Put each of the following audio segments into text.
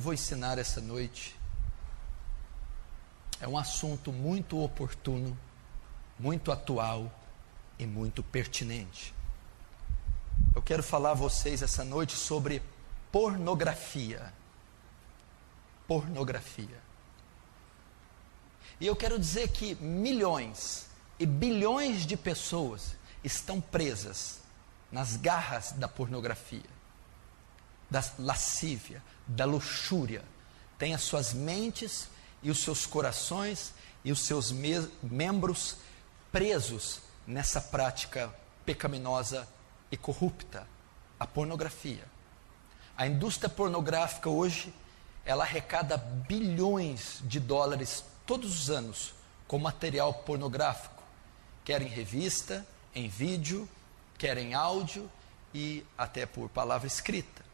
eu vou ensinar essa noite é um assunto muito oportuno, muito atual e muito pertinente. Eu quero falar a vocês essa noite sobre pornografia. Pornografia. E eu quero dizer que milhões e bilhões de pessoas estão presas nas garras da pornografia, da lascívia, da luxúria. Tem as suas mentes e os seus corações e os seus membros presos nessa prática pecaminosa e corrupta, a pornografia. A indústria pornográfica hoje, ela arrecada bilhões de dólares todos os anos com material pornográfico, quer em revista, em vídeo, quer em áudio e até por palavra escrita.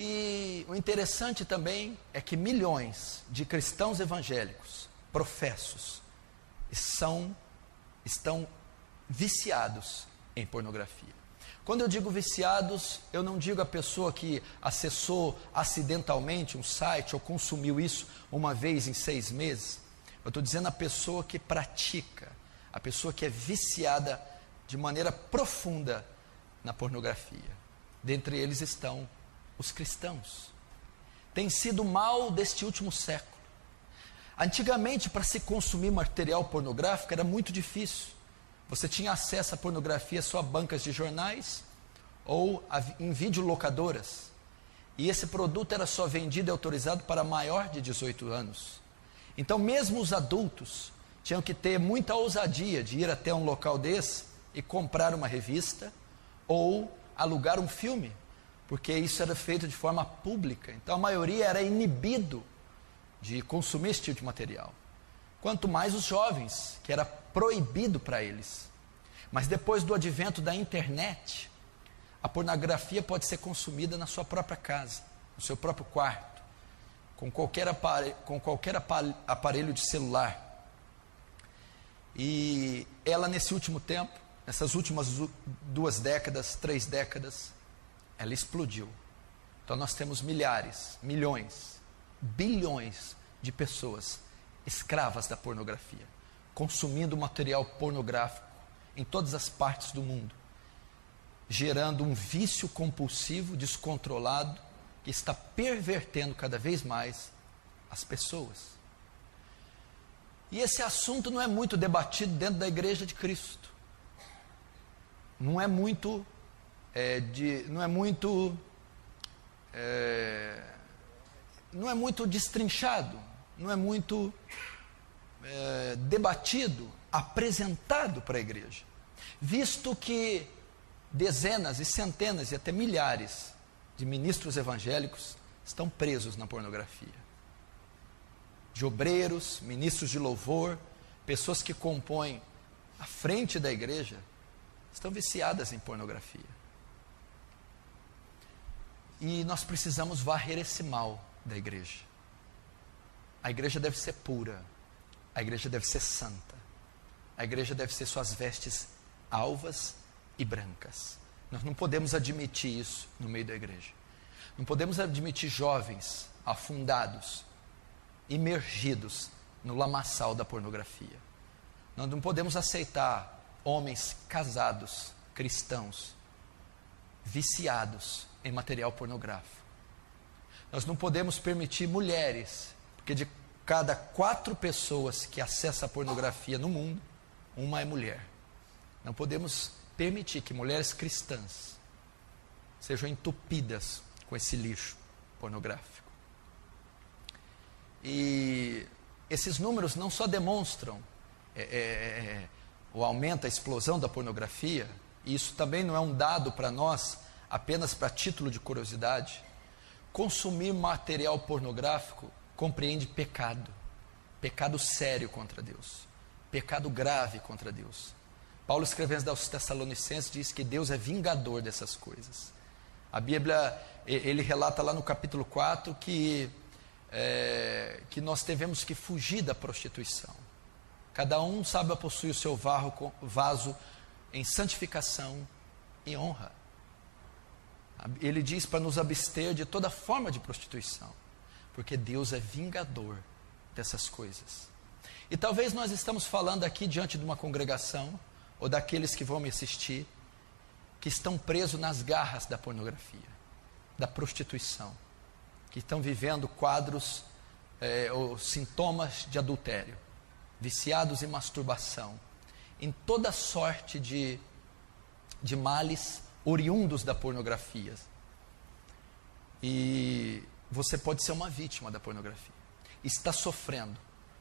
E o interessante também é que milhões de cristãos evangélicos, professos, estão viciados em pornografia. Quando eu digo viciados, eu não digo a pessoa que acessou acidentalmente um site ou consumiu isso uma vez em 6 meses. Eu estou dizendo a pessoa que pratica, a pessoa que é viciada de maneira profunda na pornografia. Dentre eles estão os cristãos. Tem sido o mal deste último século. Antigamente, para se consumir material pornográfico era muito difícil. Você tinha acesso à pornografia só a bancas de jornais ou em videolocadoras. E esse produto era só vendido e autorizado para maior de 18 anos. Então mesmo os adultos tinham que ter muita ousadia de ir até um local desse e comprar uma revista ou alugar um filme, porque isso era feito de forma pública. Então a maioria era inibido de consumir esse tipo de material. Quanto mais os jovens, que era proibido para eles. Mas depois do advento da internet, a pornografia pode ser consumida na sua própria casa, no seu próprio quarto, com qualquer aparelho de celular. E ela nesse último tempo, nessas últimas 2 décadas, 3 décadas, ela explodiu. Então nós temos milhares, milhões, bilhões de pessoas escravas da pornografia, consumindo material pornográfico em todas as partes do mundo, gerando um vício compulsivo, descontrolado, que está pervertendo cada vez mais as pessoas. E esse assunto não é muito debatido dentro da Igreja de Cristo. Não é muito destrinchado, não é muito debatido, apresentado para a igreja, visto que dezenas e centenas e até milhares de ministros evangélicos estão presos na pornografia. De obreiros, ministros de louvor, pessoas que compõem a frente da igreja, estão viciadas em pornografia. E nós precisamos varrer esse mal da igreja. A igreja deve ser pura, a igreja deve ser santa, a igreja deve ser suas vestes alvas e brancas. Nós não podemos admitir isso no meio da igreja. Não podemos admitir jovens afundados, imergidos no lamaçal da pornografia. Nós não podemos aceitar homens casados, cristãos, viciados em material pornográfico. Nós não podemos permitir mulheres, porque de cada 4 pessoas que acessam a pornografia no mundo, uma é mulher. Não podemos permitir que mulheres cristãs sejam entupidas com esse lixo pornográfico. E esses números não só demonstram o aumento, a explosão da pornografia, e isso também não é um dado para nós, apenas para título de curiosidade. Consumir material pornográfico compreende pecado, pecado sério contra Deus, pecado grave contra Deus. Paulo, escrevendo aos Tessalonicenses, diz que Deus é vingador dessas coisas. A Bíblia, ele relata lá no capítulo 4 que nós devemos que fugir da prostituição. Cada um sabe possuir o seu vaso em santificação e honra. Ele diz para nos abster de toda forma de prostituição, porque Deus é vingador dessas coisas. E talvez nós estamos falando aqui diante de uma congregação, ou daqueles que vão me assistir, que estão presos nas garras da pornografia, da prostituição, que estão vivendo quadros ou sintomas de adultério, viciados em masturbação, em toda sorte de males oriundos da pornografia. E você pode ser uma vítima da pornografia. Está sofrendo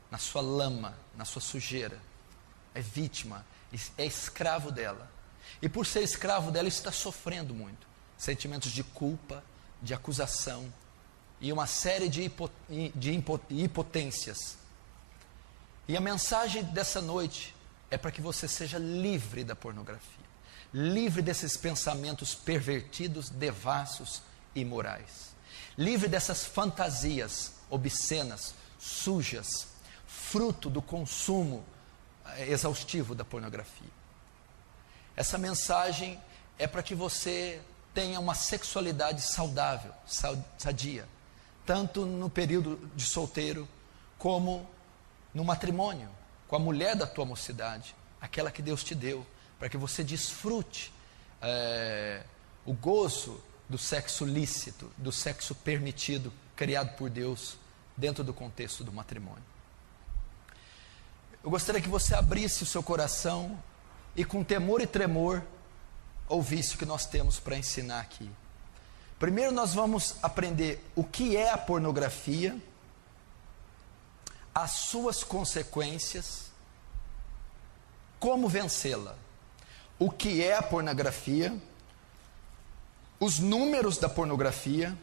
na sua lama, na sua sujeira. É vítima, é escravo dela. E por ser escravo dela, está sofrendo muito. Sentimentos de culpa, de acusação e uma série de impotências. E a mensagem dessa noite é para que você seja livre da pornografia. Livre desses pensamentos pervertidos, devassos e imorais. Livre dessas fantasias obscenas, sujas, fruto do consumo exaustivo da pornografia. Essa mensagem é para que você tenha uma sexualidade saudável, sadia, tanto no período de solteiro, como no matrimônio, com a mulher da tua mocidade, aquela que Deus te deu, para que você desfrute o gozo do sexo lícito, do sexo permitido, criado por Deus, dentro do contexto do matrimônio. Eu gostaria que você abrisse o seu coração e com temor e tremor ouvisse o que nós temos para ensinar aqui. Primeiro nós vamos aprender o que é a pornografia, as suas consequências, como vencê-la. O que é a pornografia, os números da pornografia,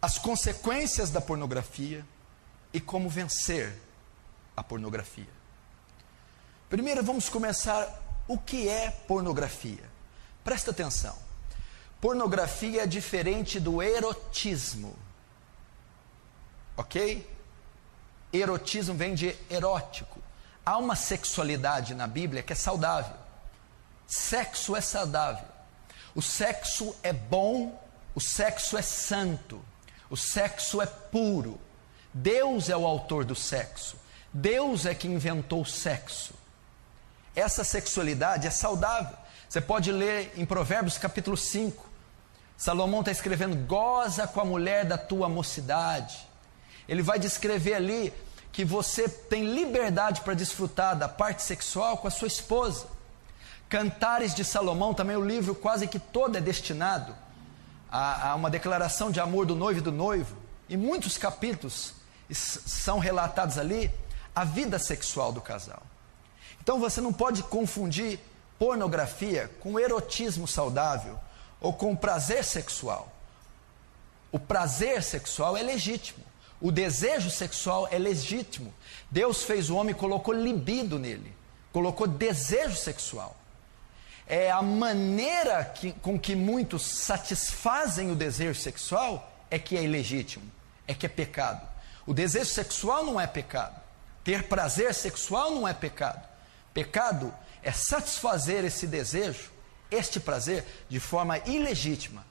as consequências da pornografia e como vencer a pornografia. Primeiro vamos começar o que é pornografia. Presta atenção. Pornografia é diferente do erotismo. Ok? Erotismo vem de erótico. Há uma sexualidade na Bíblia que é saudável. Sexo é saudável. O sexo é bom, o sexo é santo, o sexo é puro. Deus é o autor do sexo. Deus é que inventou o sexo. Essa sexualidade é saudável. Você pode ler em Provérbios capítulo 5. Salomão está escrevendo: goza com a mulher da tua mocidade. Ele vai descrever ali que você tem liberdade para desfrutar da parte sexual com a sua esposa. Cantares de Salomão, também o livro quase que todo é destinado a uma declaração de amor do noivo e do noivo. E muitos capítulos são relatados ali a vida sexual do casal. Então você não pode confundir pornografia com erotismo saudável ou com prazer sexual. O prazer sexual é legítimo. O desejo sexual é legítimo. Deus fez o homem e colocou libido nele. Colocou desejo sexual. É a maneira com que muitos satisfazem o desejo sexual é que é ilegítimo, é que é pecado. O desejo sexual não é pecado. Ter prazer sexual não é pecado. Pecado é satisfazer esse desejo, este prazer, de forma ilegítima.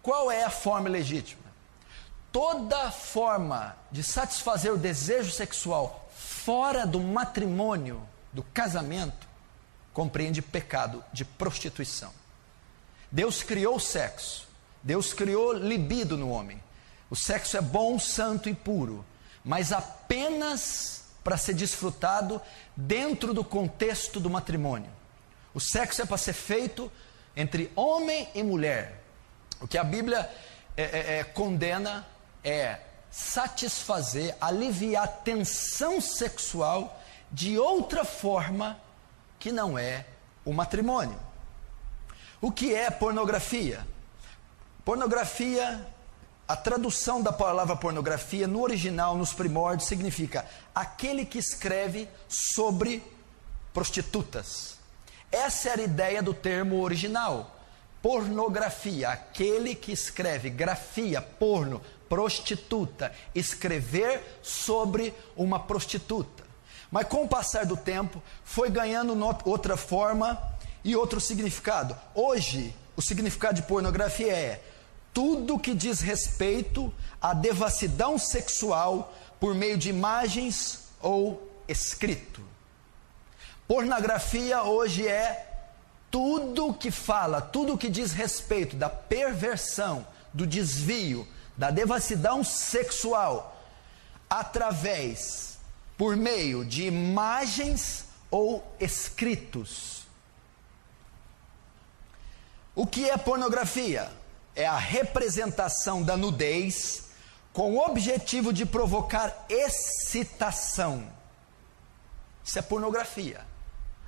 Qual é a forma legítima? Toda forma de satisfazer o desejo sexual fora do matrimônio, do casamento, compreende pecado de prostituição. Deus criou o sexo, Deus criou libido no homem. O sexo é bom, santo e puro, mas apenas para ser desfrutado dentro do contexto do matrimônio. O sexo é para ser feito entre homem e mulher. O que a Bíblia condena é satisfazer, aliviar a tensão sexual de outra forma que não é o matrimônio. O que é pornografia? Pornografia, a tradução da palavra pornografia no original, nos primórdios, significa aquele que escreve sobre prostitutas. Essa era a ideia do termo original. Pornografia, aquele que escreve, grafia, porno, prostituta, escrever sobre uma prostituta. Mas com o passar do tempo, foi ganhando outra forma e outro significado. Hoje, o significado de pornografia é tudo que diz respeito à devassidão sexual por meio de imagens ou escrito. Pornografia hoje é tudo que fala, tudo que diz respeito da perversão, do desvio, da devassidão sexual, por meio de imagens ou escritos. O que é pornografia? É a representação da nudez com o objetivo de provocar excitação. Isso é pornografia.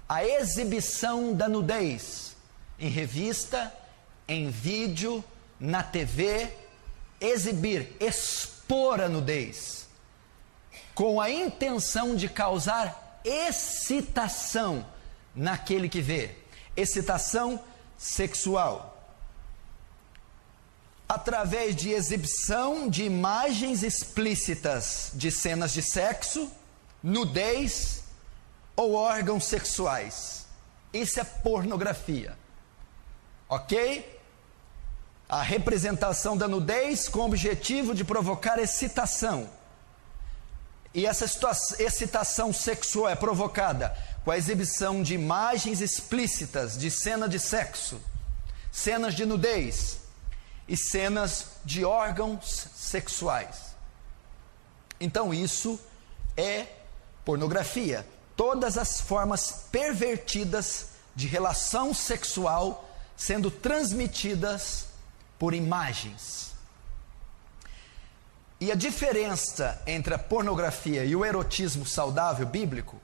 A exibição da nudez em revista, em vídeo, na TV, expor a nudez, com a intenção de causar excitação naquele que vê, excitação sexual, através de exibição de imagens explícitas de cenas de sexo, nudez ou órgãos sexuais. Isso é pornografia, ok? A representação da nudez com o objetivo de provocar excitação. E essa excitação sexual é provocada com a exibição de imagens explícitas de cena de sexo, cenas de nudez e cenas de órgãos sexuais. Então isso é pornografia. Todas as formas pervertidas de relação sexual sendo transmitidas por imagens. E a diferença entre a pornografia e o erotismo saudável bíblico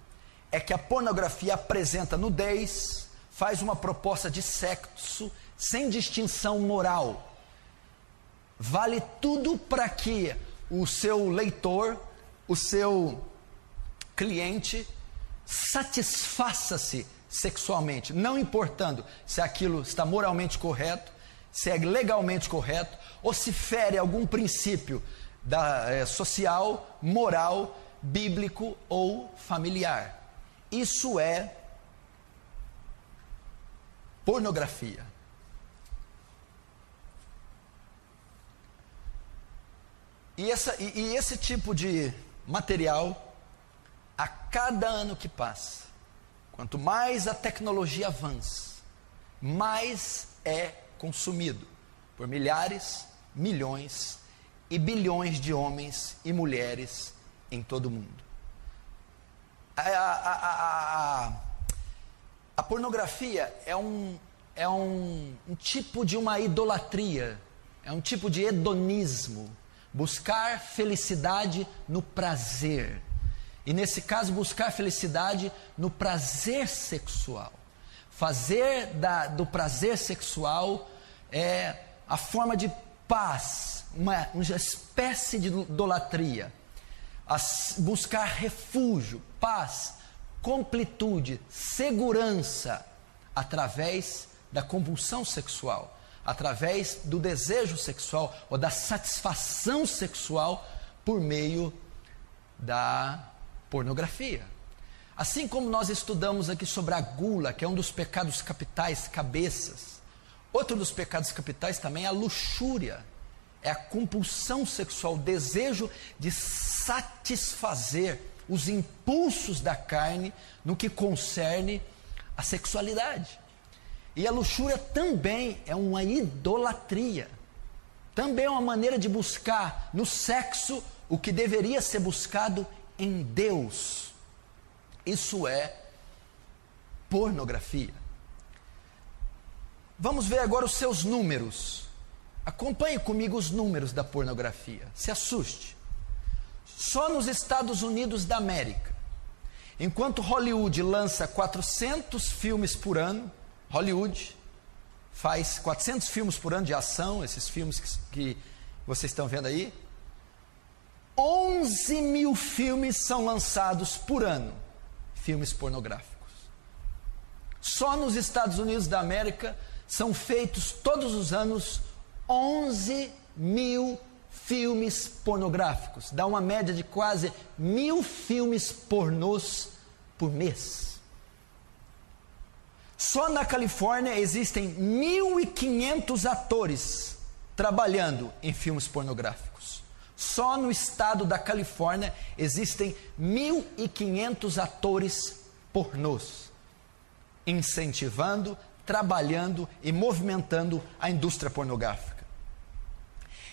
é que a pornografia apresenta nudez, faz uma proposta de sexo sem distinção moral. Vale tudo para que o seu leitor, o seu cliente, satisfaça-se sexualmente, não importando se aquilo está moralmente correto, se é legalmente correto, ou se fere algum princípio social, moral, bíblico ou familiar. Isso é pornografia. E esse tipo de material, a cada ano que passa, quanto mais a tecnologia avança, mais é consumido por milhares, milhões e bilhões de homens e mulheres em todo o mundo. A pornografia é um tipo de uma idolatria, é um tipo de hedonismo, buscar felicidade no prazer. E nesse caso, buscar felicidade no prazer sexual. Fazer do prazer sexual a forma de paz, uma espécie de idolatria. Buscar refúgio, paz, completude, segurança, através da compulsão sexual, através do desejo sexual ou da satisfação sexual por meio da pornografia. Assim como nós estudamos aqui sobre a gula, que é um dos pecados capitais, cabeças, outro dos pecados capitais também é a luxúria, é a compulsão sexual, o desejo de satisfazer os impulsos da carne no que concerne a sexualidade. E a luxúria também é uma idolatria, também é uma maneira de buscar no sexo o que deveria ser buscado em Deus. Isso é pornografia. Vamos ver agora os seus números. Acompanhe comigo os números da pornografia. Se assuste. Só nos Estados Unidos da América, enquanto Hollywood lança 400 filmes por ano, Hollywood faz 400 filmes por ano de ação, esses filmes que vocês estão vendo aí, 11 mil filmes são lançados por ano, filmes pornográficos. Só nos Estados Unidos da América são feitos todos os anos 11 mil filmes pornográficos. Dá uma média de quase 1.000 filmes pornôs por mês. Só na Califórnia existem 1.500 atores trabalhando em filmes pornográficos. Só no estado da Califórnia existem 1.500 atores pornôs, incentivando, trabalhando e movimentando a indústria pornográfica.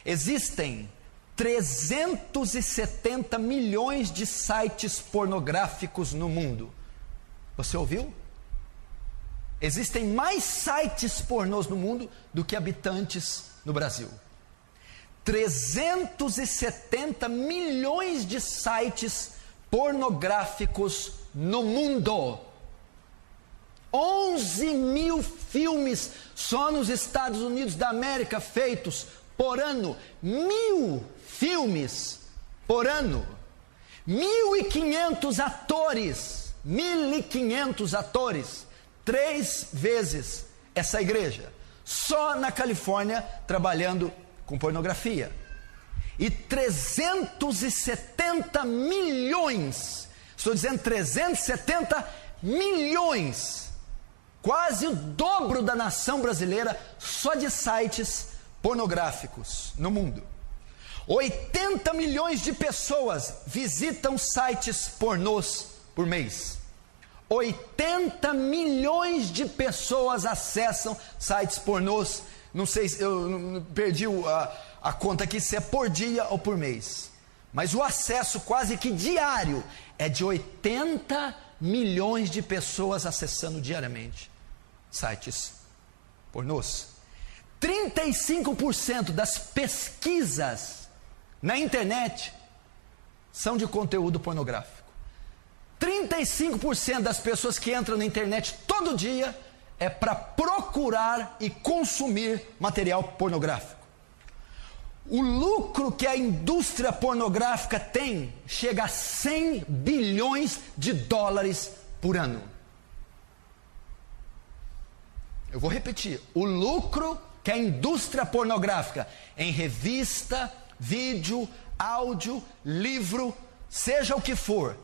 Existem 370 milhões de sites pornográficos no mundo. Você ouviu? Existem mais sites pornôs no mundo do que habitantes no Brasil. 370 milhões de sites pornográficos no mundo. 11 mil filmes só nos Estados Unidos da América feitos por ano. 1.000 filmes por ano. 1.500 atores. 1.500 atores. 3 vezes essa igreja. Só na Califórnia trabalhando com pornografia. E 370 milhões, estou dizendo 370 milhões, quase o dobro da nação brasileira, só de sites pornográficos no mundo. 80 milhões de pessoas visitam sites pornôs por mês. 80 milhões de pessoas acessam sites pornôs. Não sei se eu perdi a conta aqui se é por dia ou por mês. Mas o acesso quase que diário é de 80 milhões de pessoas acessando diariamente sites pornôs. 35% das pesquisas na internet são de conteúdo pornográfico. 35% das pessoas que entram na internet todo dia é para procurar e consumir material pornográfico. O lucro que a indústria pornográfica tem chega a 100 bilhões de dólares por ano. Eu vou repetir. O lucro que a indústria pornográfica em revista, vídeo, áudio, livro, seja o que for,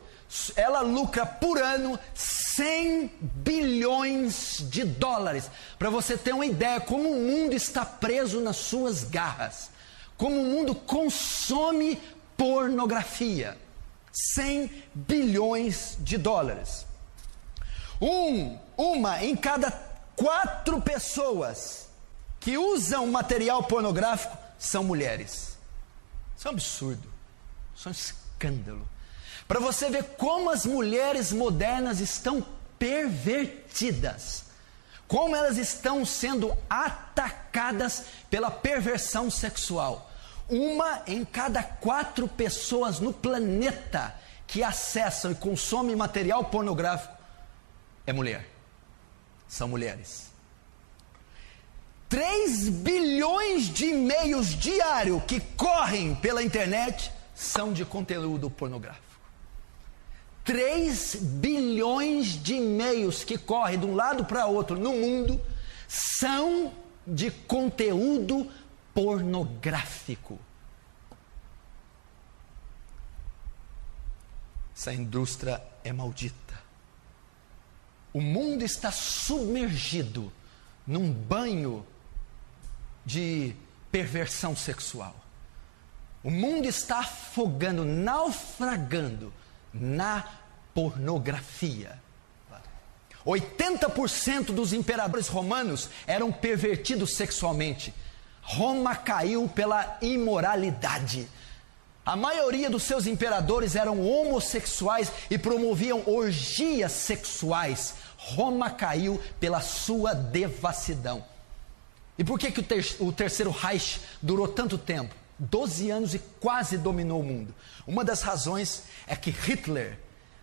ela lucra por ano 100 bilhões de dólares. Para você ter uma ideia como o mundo está preso nas suas garras. Como o mundo consome pornografia. 100 bilhões de dólares. Uma em cada 4 pessoas que usam material pornográfico são mulheres. Isso é um absurdo. Isso é um escândalo. Para você ver como as mulheres modernas estão pervertidas. Como elas estão sendo atacadas pela perversão sexual. Uma em cada 4 pessoas no planeta que acessam e consomem material pornográfico é mulher. São mulheres. 3 bilhões de e-mails diários que correm pela internet são de conteúdo pornográfico. 3 bilhões de e-mails que correm de um lado para outro no mundo são de conteúdo pornográfico. Essa indústria é maldita. O mundo está submergido num banho de perversão sexual. O mundo está afogando, naufragando na pornografia. 80% dos imperadores romanos eram pervertidos sexualmente. Roma caiu pela imoralidade. A maioria dos seus imperadores eram homossexuais e promoviam orgias sexuais. Roma caiu pela sua devassidão. E por que o terceiro Reich durou tanto tempo? 12 anos e quase dominou o mundo. Uma das razões é que Hitler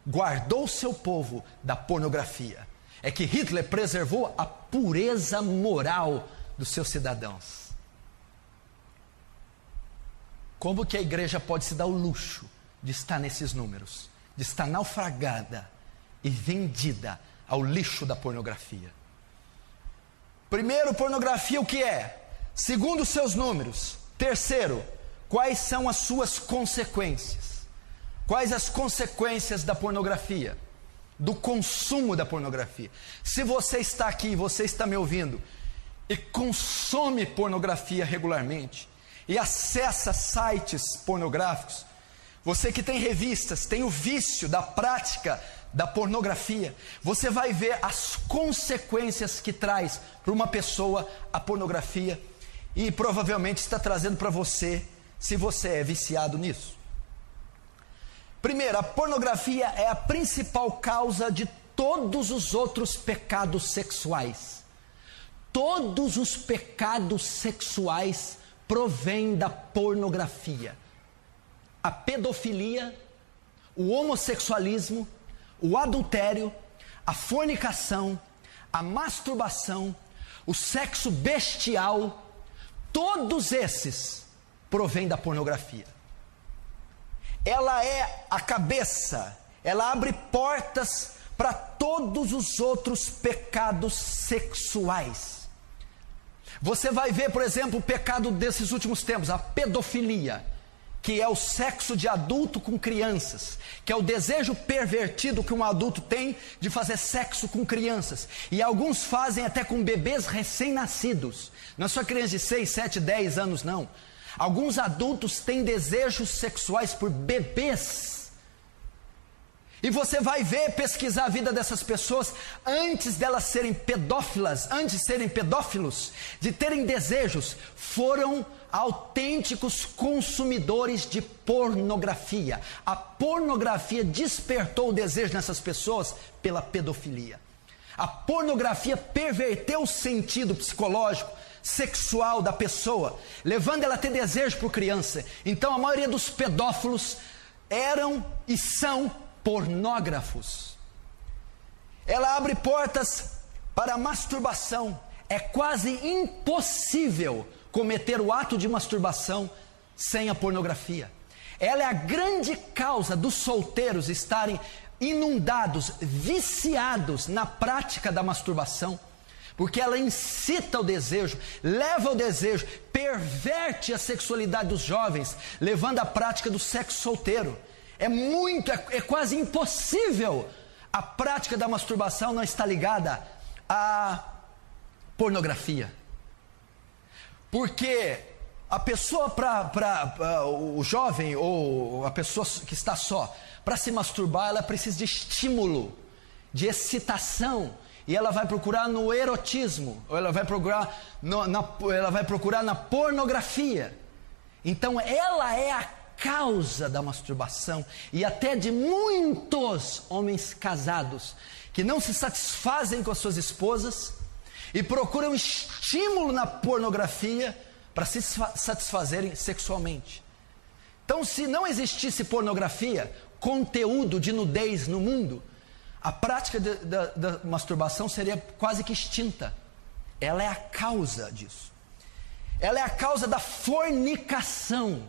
guardou seu povo da pornografia. É que Hitler preservou a pureza moral dos seus cidadãos. Como que a igreja pode se dar o luxo de estar nesses números? De estar naufragada e vendida ao lixo da pornografia. Primeiro, pornografia o que é? Segundo os seus números. Terceiro, quais são as suas consequências? Quais as consequências da pornografia? do consumo da pornografia. Se você está aqui, você está me ouvindo e consome pornografia regularmente e acessa sites pornográficos, você que tem revistas, tem o vício da prática da pornografia, você vai ver as consequências que traz para uma pessoa a pornografia e provavelmente está trazendo para você, se você é viciado nisso. Primeiro, a pornografia é a principal causa de todos os outros pecados sexuais. Todos os pecados sexuais provêm da pornografia. A pedofilia, o homossexualismo, o adultério, a fornicação, a masturbação, o sexo bestial, todos esses provêm da pornografia. Ela é a cabeça, ela abre portas para todos os outros pecados sexuais. Você vai ver, por exemplo, o pecado desses últimos tempos, a pedofilia, que é o sexo de adulto com crianças, que é o desejo pervertido que um adulto tem de fazer sexo com crianças. E alguns fazem até com bebês recém-nascidos. Não é só criança de 6, 7, 10 anos, não. Alguns adultos têm desejos sexuais por bebês. E você vai ver, pesquisar a vida dessas pessoas antes delas serem pedófilas, antes de serem pedófilos, de terem desejos, foram autênticos consumidores de pornografia. A pornografia despertou o desejo nessas pessoas pela pedofilia. A pornografia perverteu o sentido psicológico, sexual da pessoa, levando ela a ter desejo por criança. Então a maioria dos pedófilos eram e são pornógrafos. Ela abre portas para a masturbação. É quase impossível cometer o ato de masturbação sem a pornografia. Ela é a grande causa dos solteiros estarem inundados, viciados na prática da masturbação, porque ela incita o desejo, leva ao desejo, perverte a sexualidade dos jovens, levando à prática do sexo solteiro. É quase impossível a prática da masturbação não estar ligada à pornografia. Porque a pessoa, o jovem ou a pessoa que está só, para se masturbar, ela precisa de estímulo, de excitação. E ela vai procurar no erotismo, ou ela vai procurar na pornografia. Então ela é a causa da masturbação e até de muitos homens casados que não se satisfazem com as suas esposas e procuram estímulo na pornografia para se satisfazerem sexualmente. Então, se não existisse pornografia, conteúdo de nudez no mundo, a prática da masturbação seria quase que extinta. Ela é a causa disso. Ela é a causa da fornicação,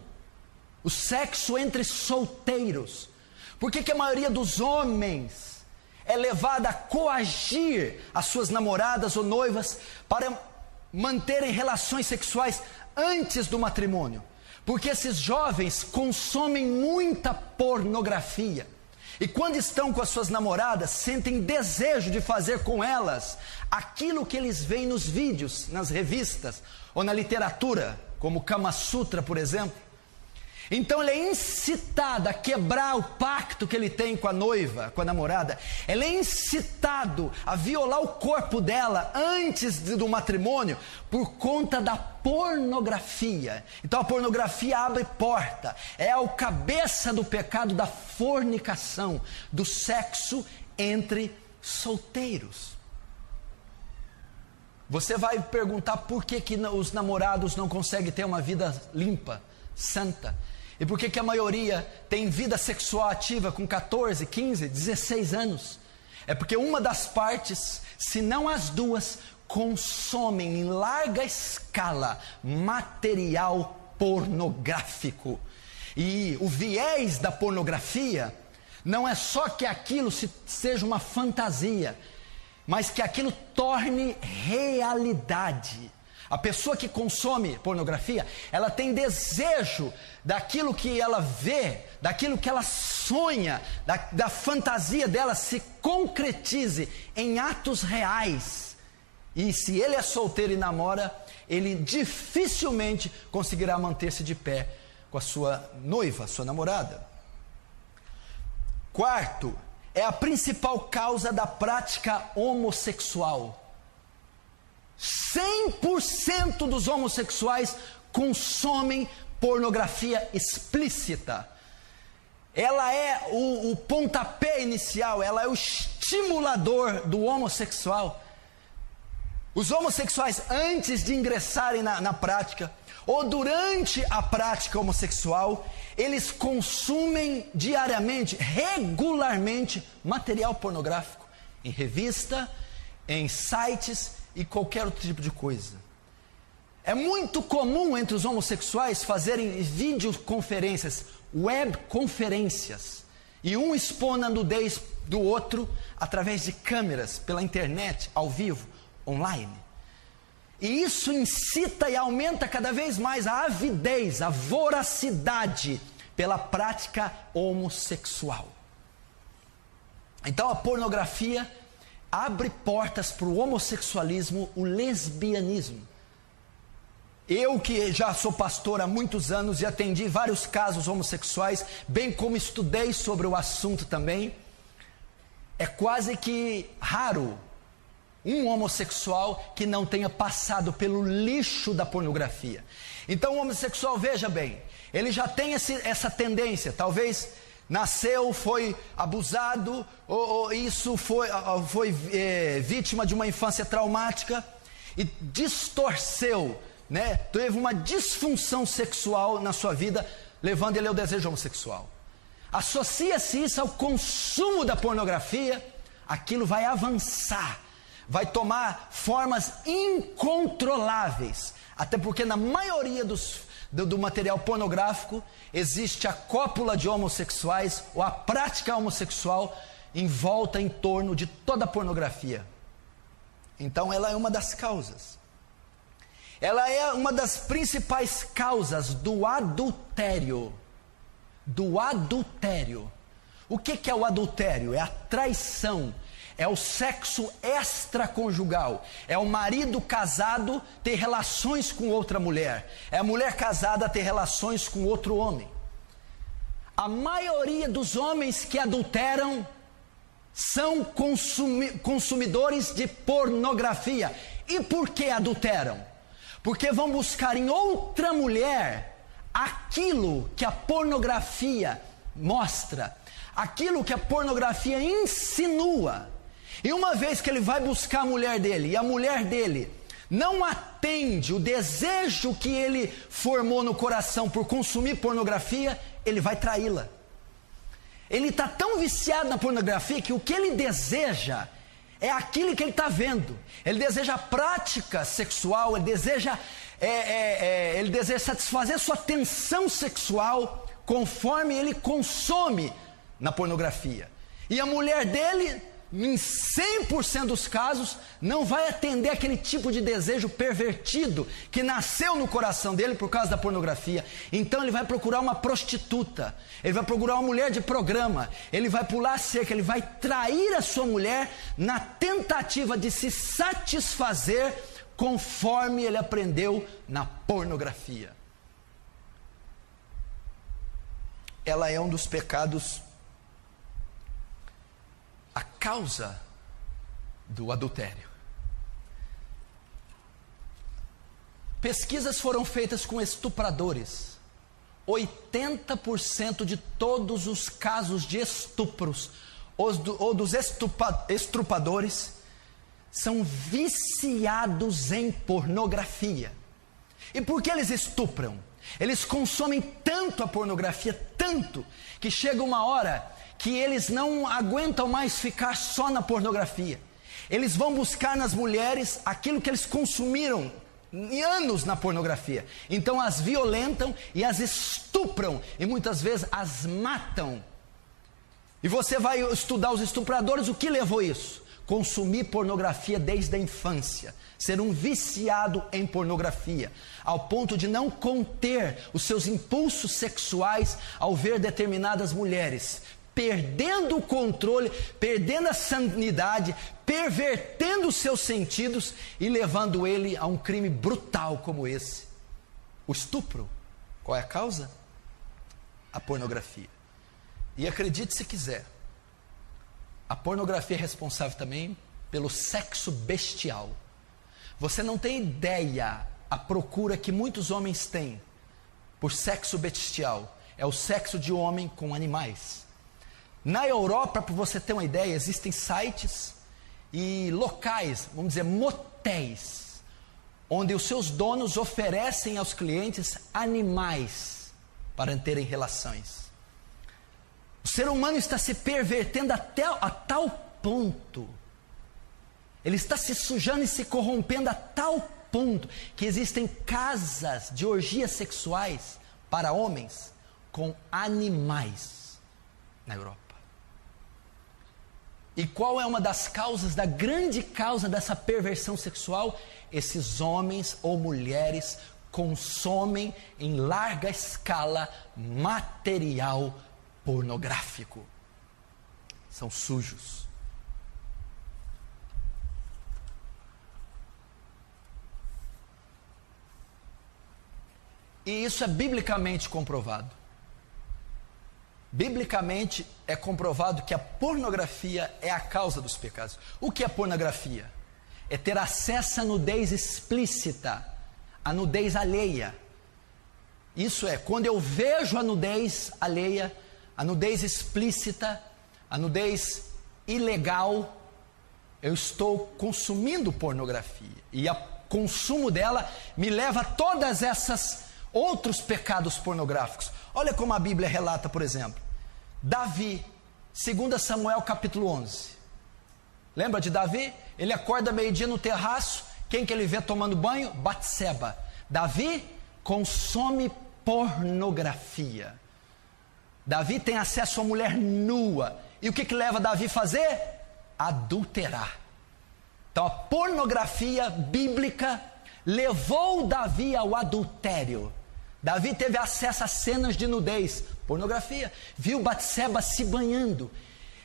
o sexo entre solteiros. Por que a maioria dos homens é levada a coagir as suas namoradas ou noivas para manterem relações sexuais antes do matrimônio? Porque esses jovens consomem muita pornografia. E quando estão com as suas namoradas, sentem desejo de fazer com elas aquilo que eles veem nos vídeos, nas revistas ou na literatura, como Kama Sutra, por exemplo. Então ele é incitado a quebrar o pacto que ele tem com a noiva, com a namorada. Ele é incitado a violar o corpo dela antes do matrimônio por conta da pornografia. Então a pornografia abre porta, é a cabeça do pecado da fornicação, do sexo entre solteiros. Você vai perguntar por que os namorados não conseguem ter uma vida limpa, santa. E por que a maioria tem vida sexual ativa com 14, 15, 16 anos? É porque uma das partes, se não as duas, consomem em larga escala material pornográfico. E o viés da pornografia não é só que aquilo seja uma fantasia, mas que aquilo torne realidade. A pessoa que consome pornografia, ela tem desejo daquilo que ela vê, daquilo que ela sonha, da fantasia dela se concretize em atos reais. E se ele é solteiro e namora, ele dificilmente conseguirá manter-se de pé com a sua noiva, sua namorada. Quarto, é a principal causa da prática homossexual. 100% dos homossexuais consomem pornografia explícita. Ela é o pontapé inicial, ela é o estimulador do homossexual. Os homossexuais, antes de ingressarem na prática, ou durante a prática homossexual, eles consumem diariamente, regularmente, material pornográfico, em revista, em sites e qualquer outro tipo de coisa. É muito comum entre os homossexuais fazerem videoconferências, webconferências, e um expõe a nudez do outro através de câmeras, pela internet, ao vivo, online. E isso incita e aumenta cada vez mais a avidez, a voracidade pela prática homossexual. Então a pornografia abre portas para o homossexualismo, o lesbianismo. Eu que já sou pastor há muitos anos e atendi vários casos homossexuais, bem como estudei sobre o assunto também, é quase que raro um homossexual que não tenha passado pelo lixo da pornografia. Então o homossexual, veja bem, ele já tem essa tendência, talvez nasceu, foi abusado, ou isso foi vítima de uma infância traumática e distorceu, né? Teve uma disfunção sexual na sua vida, levando ele ao desejo homossexual. Associa-se isso ao consumo da pornografia, aquilo vai avançar, vai tomar formas incontroláveis, até porque na maioria do material pornográfico existe a cópula de homossexuais, ou a prática homossexual em volta, em torno de toda a pornografia. Então ela é uma das causas. Ela é uma das principais causas do adultério. Do adultério. O que é o adultério? É a traição. É o sexo extraconjugal. É o marido casado ter relações com outra mulher. É a mulher casada ter relações com outro homem. A maioria dos homens que adulteram são consumidores de pornografia. E por que adulteram? Porque vão buscar em outra mulher aquilo que a pornografia mostra, aquilo que a pornografia insinua. E uma vez que ele vai buscar a mulher dele, e a mulher dele não atende o desejo que ele formou no coração por consumir pornografia, ele vai traí-la. Ele está tão viciado na pornografia que o que ele deseja é aquilo que ele está vendo. Ele deseja a prática sexual, ele deseja satisfazer sua tensão sexual conforme ele consome na pornografia. E a mulher dele, em 100% dos casos, não vai atender aquele tipo de desejo pervertido que nasceu no coração dele por causa da pornografia. Então ele vai procurar uma prostituta, ele vai procurar uma mulher de programa, ele vai pular a cerca, ele vai trair a sua mulher na tentativa de se satisfazer conforme ele aprendeu na pornografia. Ela é um dos pecados, a causa do adultério. Pesquisas foram feitas com estupradores. 80% de todos os casos de estupros ou dos estrupadores são viciados em pornografia. E por que eles estupram? Eles consomem tanto a pornografia, tanto, que chega uma hora que eles não aguentam mais ficar só na pornografia. Eles vão buscar nas mulheres aquilo que eles consumiram anos na pornografia. Então as violentam e as estupram e muitas vezes as matam. E você vai estudar os estupradores, o que levou isso? Consumir pornografia desde a infância, ser um viciado em pornografia, ao ponto de não conter os seus impulsos sexuais ao ver determinadas mulheres, perdendo o controle, perdendo a sanidade, pervertendo os seus sentidos e levando ele a um crime brutal como esse, o estupro. Qual é a causa? A pornografia. E acredite se quiser, a pornografia é responsável também pelo sexo bestial. Você não tem ideia a procura que muitos homens têm por sexo bestial. É o sexo de homem com animais. Na Europa, para você ter uma ideia, existem sites e locais, vamos dizer, motéis, onde os seus donos oferecem aos clientes animais para terem relações. O ser humano está se pervertendo até a tal ponto, ele está se sujando e se corrompendo a tal ponto, que existem casas de orgias sexuais para homens com animais na Europa. E qual é uma das causas, da grande causa dessa perversão sexual? Esses homens ou mulheres consomem em larga escala material pornográfico. São sujos. E isso é biblicamente comprovado. Biblicamente é comprovado que a pornografia é a causa dos pecados. O que é pornografia? É ter acesso à nudez explícita, à nudez alheia. Isso é, quando eu vejo a nudez alheia, a nudez explícita, a nudez ilegal, eu estou consumindo pornografia. E o consumo dela me leva a todas essas outros pecados pornográficos. Olha como a Bíblia relata, por exemplo, Davi, 2 Samuel capítulo 11. Lembra de Davi? Ele acorda meio-dia no terraço, quem que ele vê tomando banho? Batseba. Davi consome pornografia. Davi tem acesso a mulher nua. E o que leva Davi a fazer? Adulterar. Então a pornografia bíblica levou Davi ao adultério. Davi teve acesso a cenas de nudez, pornografia, viu Batseba se banhando,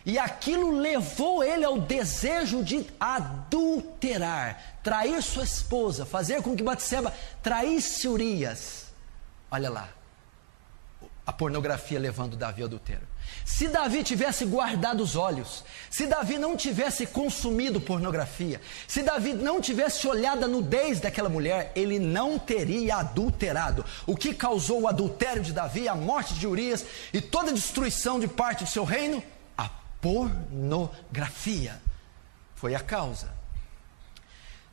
e aquilo levou ele ao desejo de adulterar, trair sua esposa, fazer com que Batseba traísse Urias. Olha lá, a pornografia levando Davi ao adultério. Se Davi tivesse guardado os olhos, se Davi não tivesse consumido pornografia, se Davi não tivesse olhado a nudez daquela mulher, ele não teria adulterado. O que causou o adultério de Davi, a morte de Urias e toda a destruição de parte do seu reino? A pornografia foi a causa.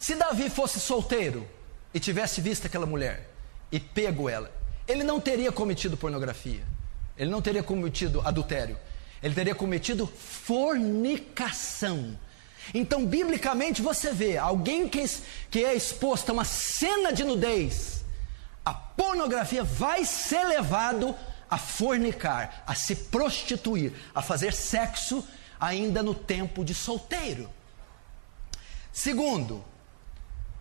Se Davi fosse solteiro e tivesse visto aquela mulher e pego ela, ele não teria cometido pornografia. Ele não teria cometido adultério, ele teria cometido fornicação. Então, biblicamente, você vê alguém que é exposto a uma cena de nudez, a pornografia vai ser levado a fornicar, a se prostituir, a fazer sexo ainda no tempo de solteiro. Segundo,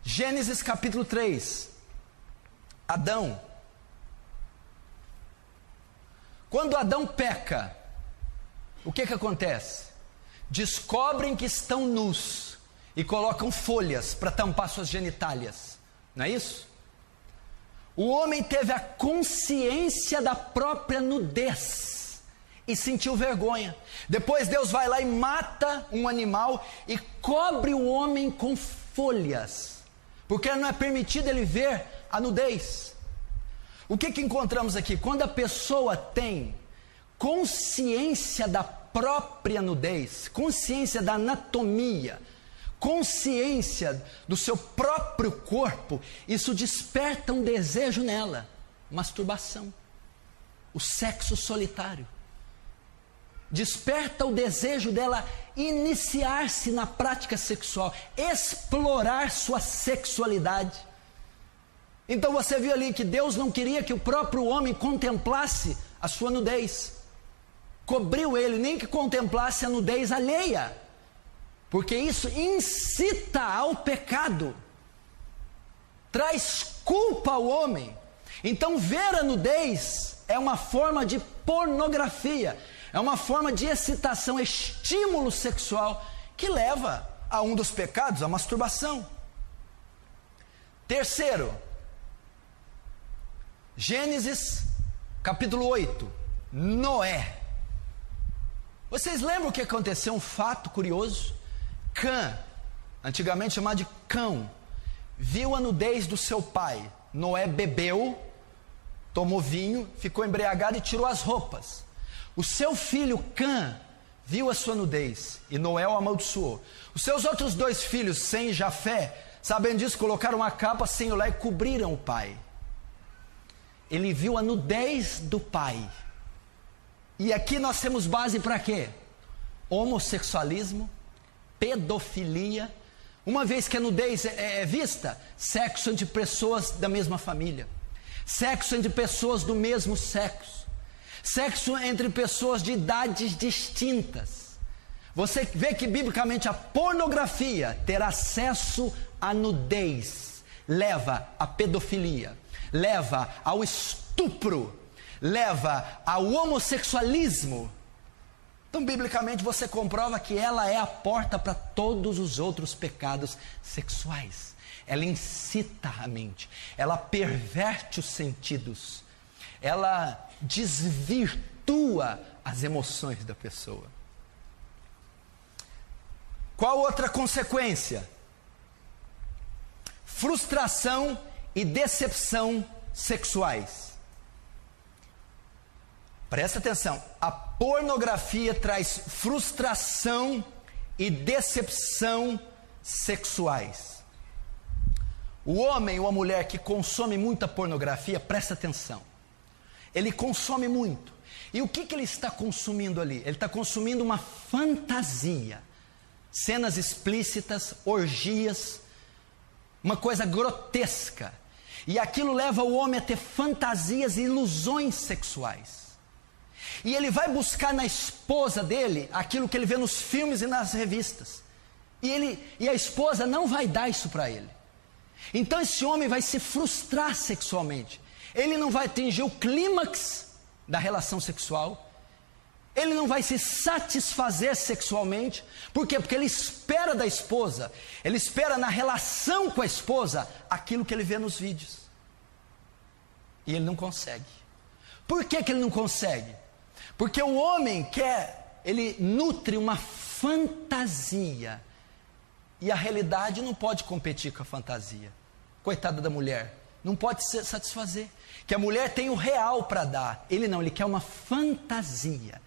Gênesis capítulo 3, Adão. Quando Adão peca, o que acontece? Descobrem que estão nus e colocam folhas para tampar suas genitálias, não é isso? O homem teve a consciência da própria nudez e sentiu vergonha. Depois Deus vai lá e mata um animal e cobre o homem com folhas, porque não é permitido ele ver a nudez. O que encontramos aqui? Quando a pessoa tem consciência da própria nudez, consciência da anatomia, consciência do seu próprio corpo, isso desperta um desejo nela, masturbação, o sexo solitário. Desperta o desejo dela iniciar-se na prática sexual, explorar sua sexualidade. Então você viu ali que Deus não queria que o próprio homem contemplasse a sua nudez. Cobriu ele, nem que contemplasse a nudez alheia. Porque isso incita ao pecado. Traz culpa ao homem. Então ver a nudez é uma forma de pornografia. É uma forma de excitação, estímulo sexual, que leva a um dos pecados, a masturbação. Terceiro, Gênesis capítulo 8, Noé. Vocês lembram o que aconteceu? Um fato curioso. Cã, antigamente chamado de Cão, viu a nudez do seu pai. Noé bebeu, tomou vinho, ficou embriagado e tirou as roupas. O seu filho Cã viu a sua nudez e Noé o amaldiçoou. Os seus outros dois filhos, Sem e Jafé, sabendo disso, colocaram uma capa sem olhar e cobriram o pai. Ele viu a nudez do pai. E aqui nós temos base para quê? Homossexualismo, pedofilia. Uma vez que a nudez é vista, sexo entre pessoas da mesma família, sexo entre pessoas do mesmo sexo, sexo entre pessoas de idades distintas. Você vê que biblicamente a pornografia, ter acesso à nudez, leva à pedofilia, leva ao estupro, leva ao homossexualismo. Então, biblicamente, você comprova que ela é a porta para todos os outros pecados sexuais. Ela incita a mente, ela perverte os sentidos, ela desvirtua as emoções da pessoa. Qual outra consequência? Frustração e decepção sexuais. Presta atenção, a pornografia traz frustração e decepção sexuais. O homem ou a mulher que consome muita pornografia, presta atenção, ele consome muito. E o que ele está consumindo ali? Ele está consumindo uma fantasia, cenas explícitas, orgias, uma coisa grotesca. E aquilo leva o homem a ter fantasias e ilusões sexuais. E ele vai buscar na esposa dele aquilo que ele vê nos filmes e nas revistas. E a esposa não vai dar isso para ele. Então esse homem vai se frustrar sexualmente. Ele não vai atingir o clímax da relação sexual. Ele não vai se satisfazer sexualmente. Por quê? Porque ele espera da esposa, ele espera na relação com a esposa aquilo que ele vê nos vídeos. E ele não consegue. Por que ele não consegue? Porque o homem ele nutre uma fantasia. E a realidade não pode competir com a fantasia. Coitada da mulher, não pode se satisfazer. Que a mulher tem o real para dar. Ele não, ele quer uma fantasia.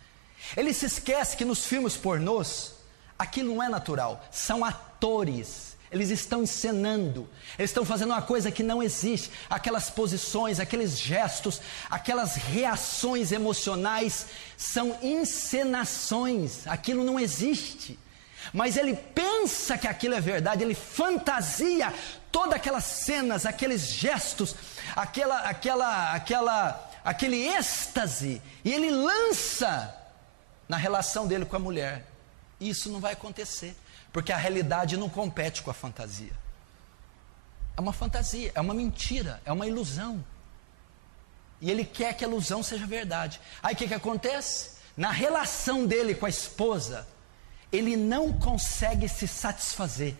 Ele se esquece que nos filmes pornôs, aquilo não é natural, são atores, eles estão encenando, eles estão fazendo uma coisa que não existe, aquelas posições, aqueles gestos, aquelas reações emocionais, são encenações, aquilo não existe, mas ele pensa que aquilo é verdade, ele fantasia todas aquelas cenas, aqueles gestos, aquele êxtase, e ele lança na relação dele com a mulher. Isso não vai acontecer, porque a realidade não compete com a fantasia. É uma fantasia, é uma mentira, é uma ilusão. E ele quer que a ilusão seja verdade. Aí o que acontece? Na relação dele com a esposa, ele não consegue se satisfazer.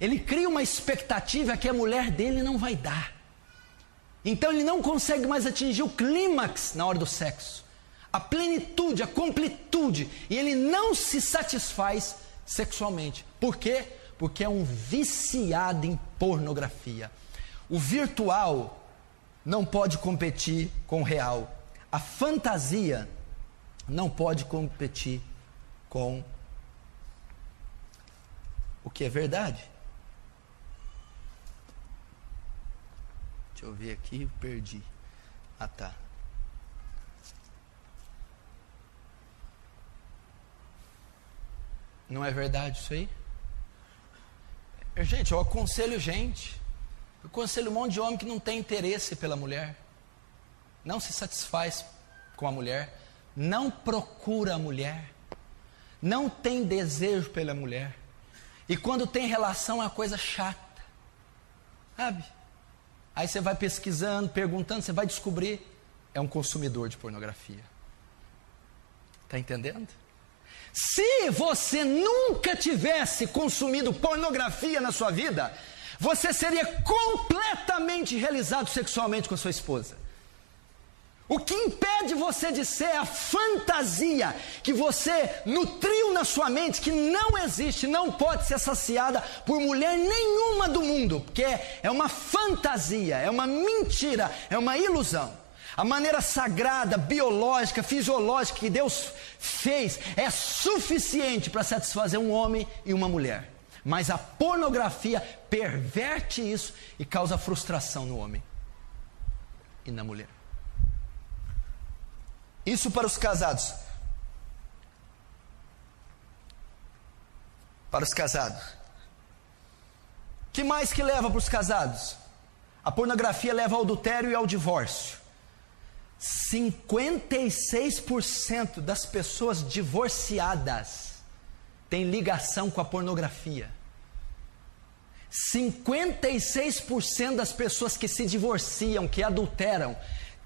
Ele cria uma expectativa que a mulher dele não vai dar. Então ele não consegue mais atingir o clímax na hora do sexo. A plenitude, a completude, e ele não se satisfaz sexualmente. Por quê? Porque é um viciado em pornografia. O virtual não pode competir com o real. A fantasia não pode competir com o que é verdade. Deixa eu ver aqui, perdi. Ah, tá. Não é verdade isso aí? Gente, eu aconselho um monte de homem que não tem interesse pela mulher, não se satisfaz com a mulher, não procura a mulher, não tem desejo pela mulher, e quando tem relação é uma coisa chata, sabe? Aí você vai pesquisando, perguntando, você vai descobrir, é um consumidor de pornografia. Está entendendo? Se você nunca tivesse consumido pornografia na sua vida, você seria completamente realizado sexualmente com a sua esposa. O que impede você de ser a fantasia que você nutriu na sua mente, que não existe, não pode ser saciada por mulher nenhuma do mundo, porque é uma fantasia, é uma mentira, é uma ilusão. A maneira sagrada, biológica, fisiológica que Deus fez é suficiente para satisfazer um homem e uma mulher. Mas a pornografia perverte isso e causa frustração no homem e na mulher. Isso para os casados. Para os casados. Que mais que leva para os casados? A pornografia leva ao adultério e ao divórcio. 56% das pessoas divorciadas têm ligação com a pornografia. 56% das pessoas que se divorciam, que adulteram,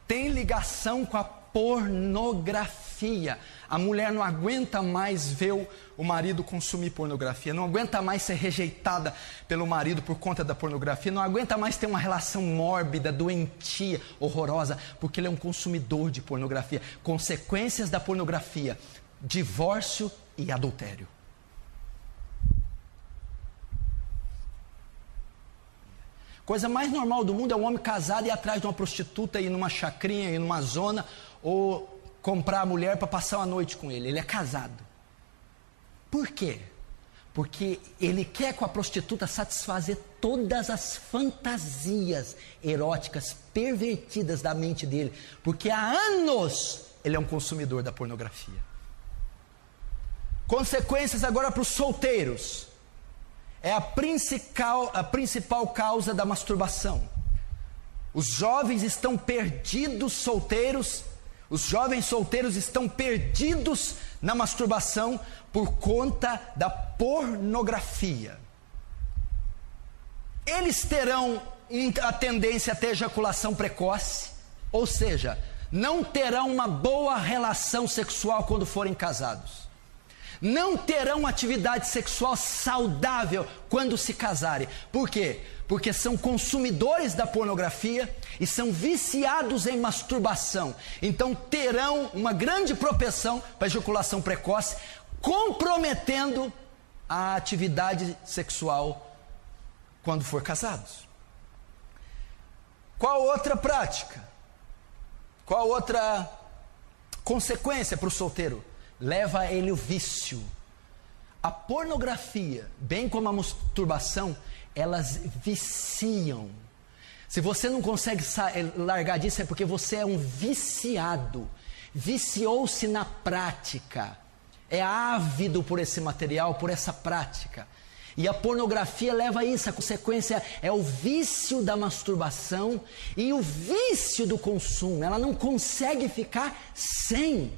têm ligação com a pornografia. A mulher não aguenta mais ver o marido consumir pornografia, não aguenta mais ser rejeitada pelo marido por conta da pornografia, não aguenta mais ter uma relação mórbida, doentia, horrorosa, porque ele é um consumidor de pornografia. Consequências da pornografia: divórcio e adultério. Coisa mais normal do mundo é um homem casado ir atrás de uma prostituta, ir numa chacrinha, ir numa zona, ou comprar a mulher para passar uma noite com ele. Ele é casado. Por quê? Porque ele quer com a prostituta satisfazer todas as fantasias eróticas pervertidas da mente dele, porque há anos ele é um consumidor da pornografia. Consequências agora para os solteiros. É a principal causa da masturbação. Os jovens estão perdidos solteiros, os jovens solteiros estão perdidos na masturbação por conta da pornografia. Eles terão a tendência a ter ejaculação precoce, ou seja, não terão uma boa relação sexual quando forem casados. Não terão atividade sexual saudável quando se casarem. Por quê? Porque são consumidores da pornografia e são viciados em masturbação. Então terão uma grande propensão para ejaculação precoce, comprometendo a atividade sexual quando for casados. Qual outra prática? Qual outra consequência para o solteiro? Leva a ele o vício. A pornografia, bem como a masturbação, elas viciam. Se você não consegue largar disso, é porque você é um viciado. Viciou-se na prática. É ávido por esse material, por essa prática. E a pornografia leva a isso. A consequência é o vício da masturbação e o vício do consumo. Ela não consegue ficar sem.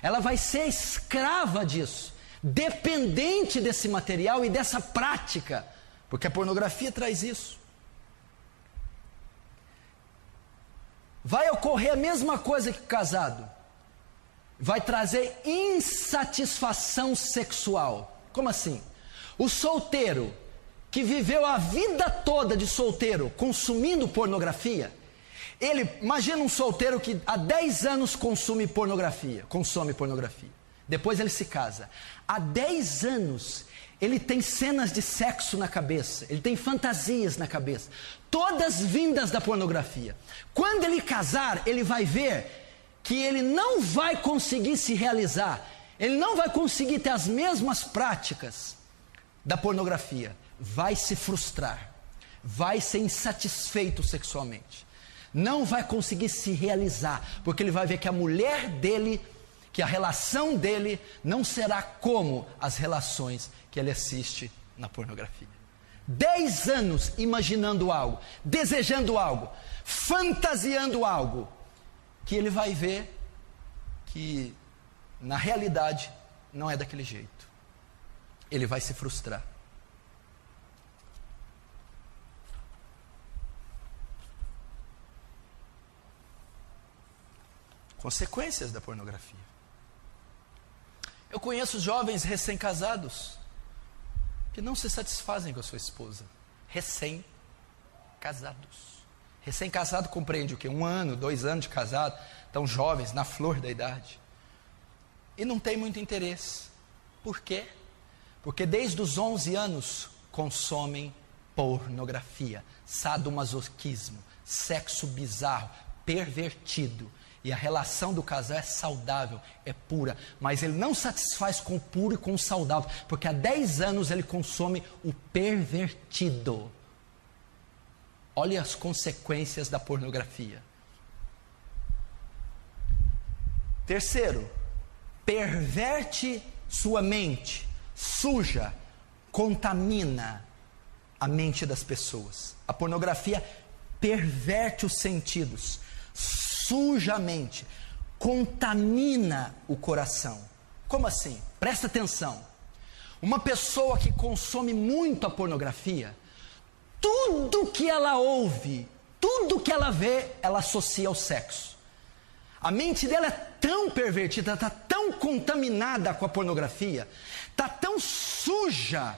Ela vai ser escrava disso, dependente desse material e dessa prática, porque a pornografia traz isso. Vai ocorrer a mesma coisa que o casado, vai trazer insatisfação sexual. Como assim? O solteiro que viveu a vida toda de solteiro consumindo pornografia, imagina um solteiro que há 10 anos consome pornografia. Depois ele se casa. Há 10 anos ele tem cenas de sexo na cabeça, ele tem fantasias na cabeça, todas vindas da pornografia. Quando ele casar, ele vai ver que ele não vai conseguir se realizar, ele não vai conseguir ter as mesmas práticas da pornografia, vai se frustrar, vai ser insatisfeito sexualmente. Não vai conseguir se realizar, porque ele vai ver que a mulher dele, que a relação dele não será como as relações que ele assiste na pornografia. 10 anos imaginando algo, desejando algo, fantasiando algo, que ele vai ver que na realidade não é daquele jeito. Ele vai se frustrar. Consequências da pornografia. Eu conheço jovens recém-casados que não se satisfazem com a sua esposa. Recém-casados. Recém-casado compreende o quê? 1 ano, 2 anos de casado, tão jovens, na flor da idade. E não tem muito interesse. Por quê? Porque desde os 11 anos consomem pornografia, sadomasoquismo, sexo bizarro, pervertido. E a relação do casal é saudável, é pura, mas ele não satisfaz com o puro e com o saudável, porque há 10 anos ele consome o pervertido. Olha as consequências da pornografia. Terceiro, perverte sua mente, suja, contamina a mente das pessoas. A pornografia perverte os sentidos, suja a mente, contamina o coração. Como assim? Presta atenção. Uma pessoa que consome muito a pornografia, tudo que ela ouve, tudo que ela vê, ela associa ao sexo. A mente dela é tão pervertida, está tão contaminada com a pornografia, está tão suja,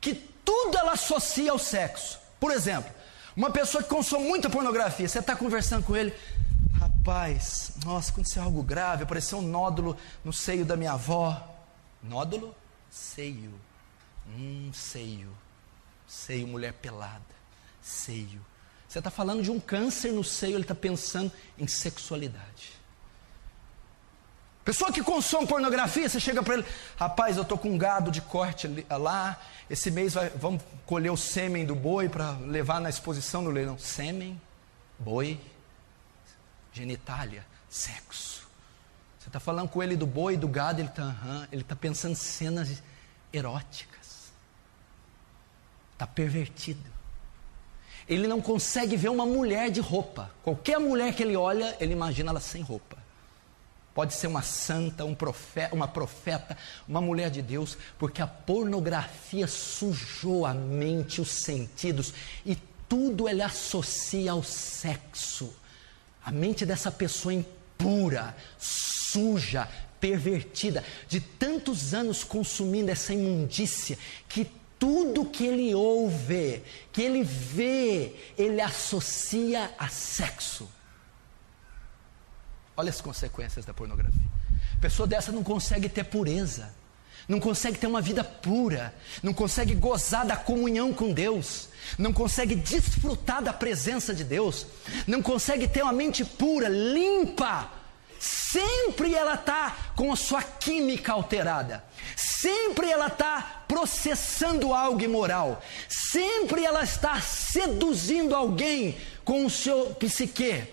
que tudo ela associa ao sexo. Por exemplo, uma pessoa que consome muita pornografia, você está conversando com ele, rapaz, nossa, aconteceu algo grave, apareceu um nódulo no seio da minha avó. Nódulo? Seio. Seio, mulher pelada. Seio. Você está falando de um câncer no seio, ele está pensando em sexualidade. Pessoa que consome pornografia, você chega para ele, rapaz, eu estou com um gado de corte lá, esse mês vamos colher o sêmen do boi para levar na exposição no leilão. Sêmen, boi, genitália, sexo. Você está falando com ele do boi, do gado, ele está pensando em cenas eróticas. Está pervertido. Ele não consegue ver uma mulher de roupa. Qualquer mulher que ele olha, ele imagina ela sem roupa. Pode ser uma santa, uma profeta, uma mulher de Deus, porque a pornografia sujou a mente, os sentidos, e tudo ele associa ao sexo. A mente dessa pessoa impura, suja, pervertida, de tantos anos consumindo essa imundícia, que tudo que ele ouve, que ele vê, ele associa a sexo. Olha as consequências da pornografia. Pessoa dessa não consegue ter pureza, não consegue ter uma vida pura, não consegue gozar da comunhão com Deus, não consegue desfrutar da presença de Deus, não consegue ter uma mente pura, limpa. Sempre ela está com a sua química alterada, sempre ela está processando algo imoral, sempre ela está seduzindo alguém com o seu psique,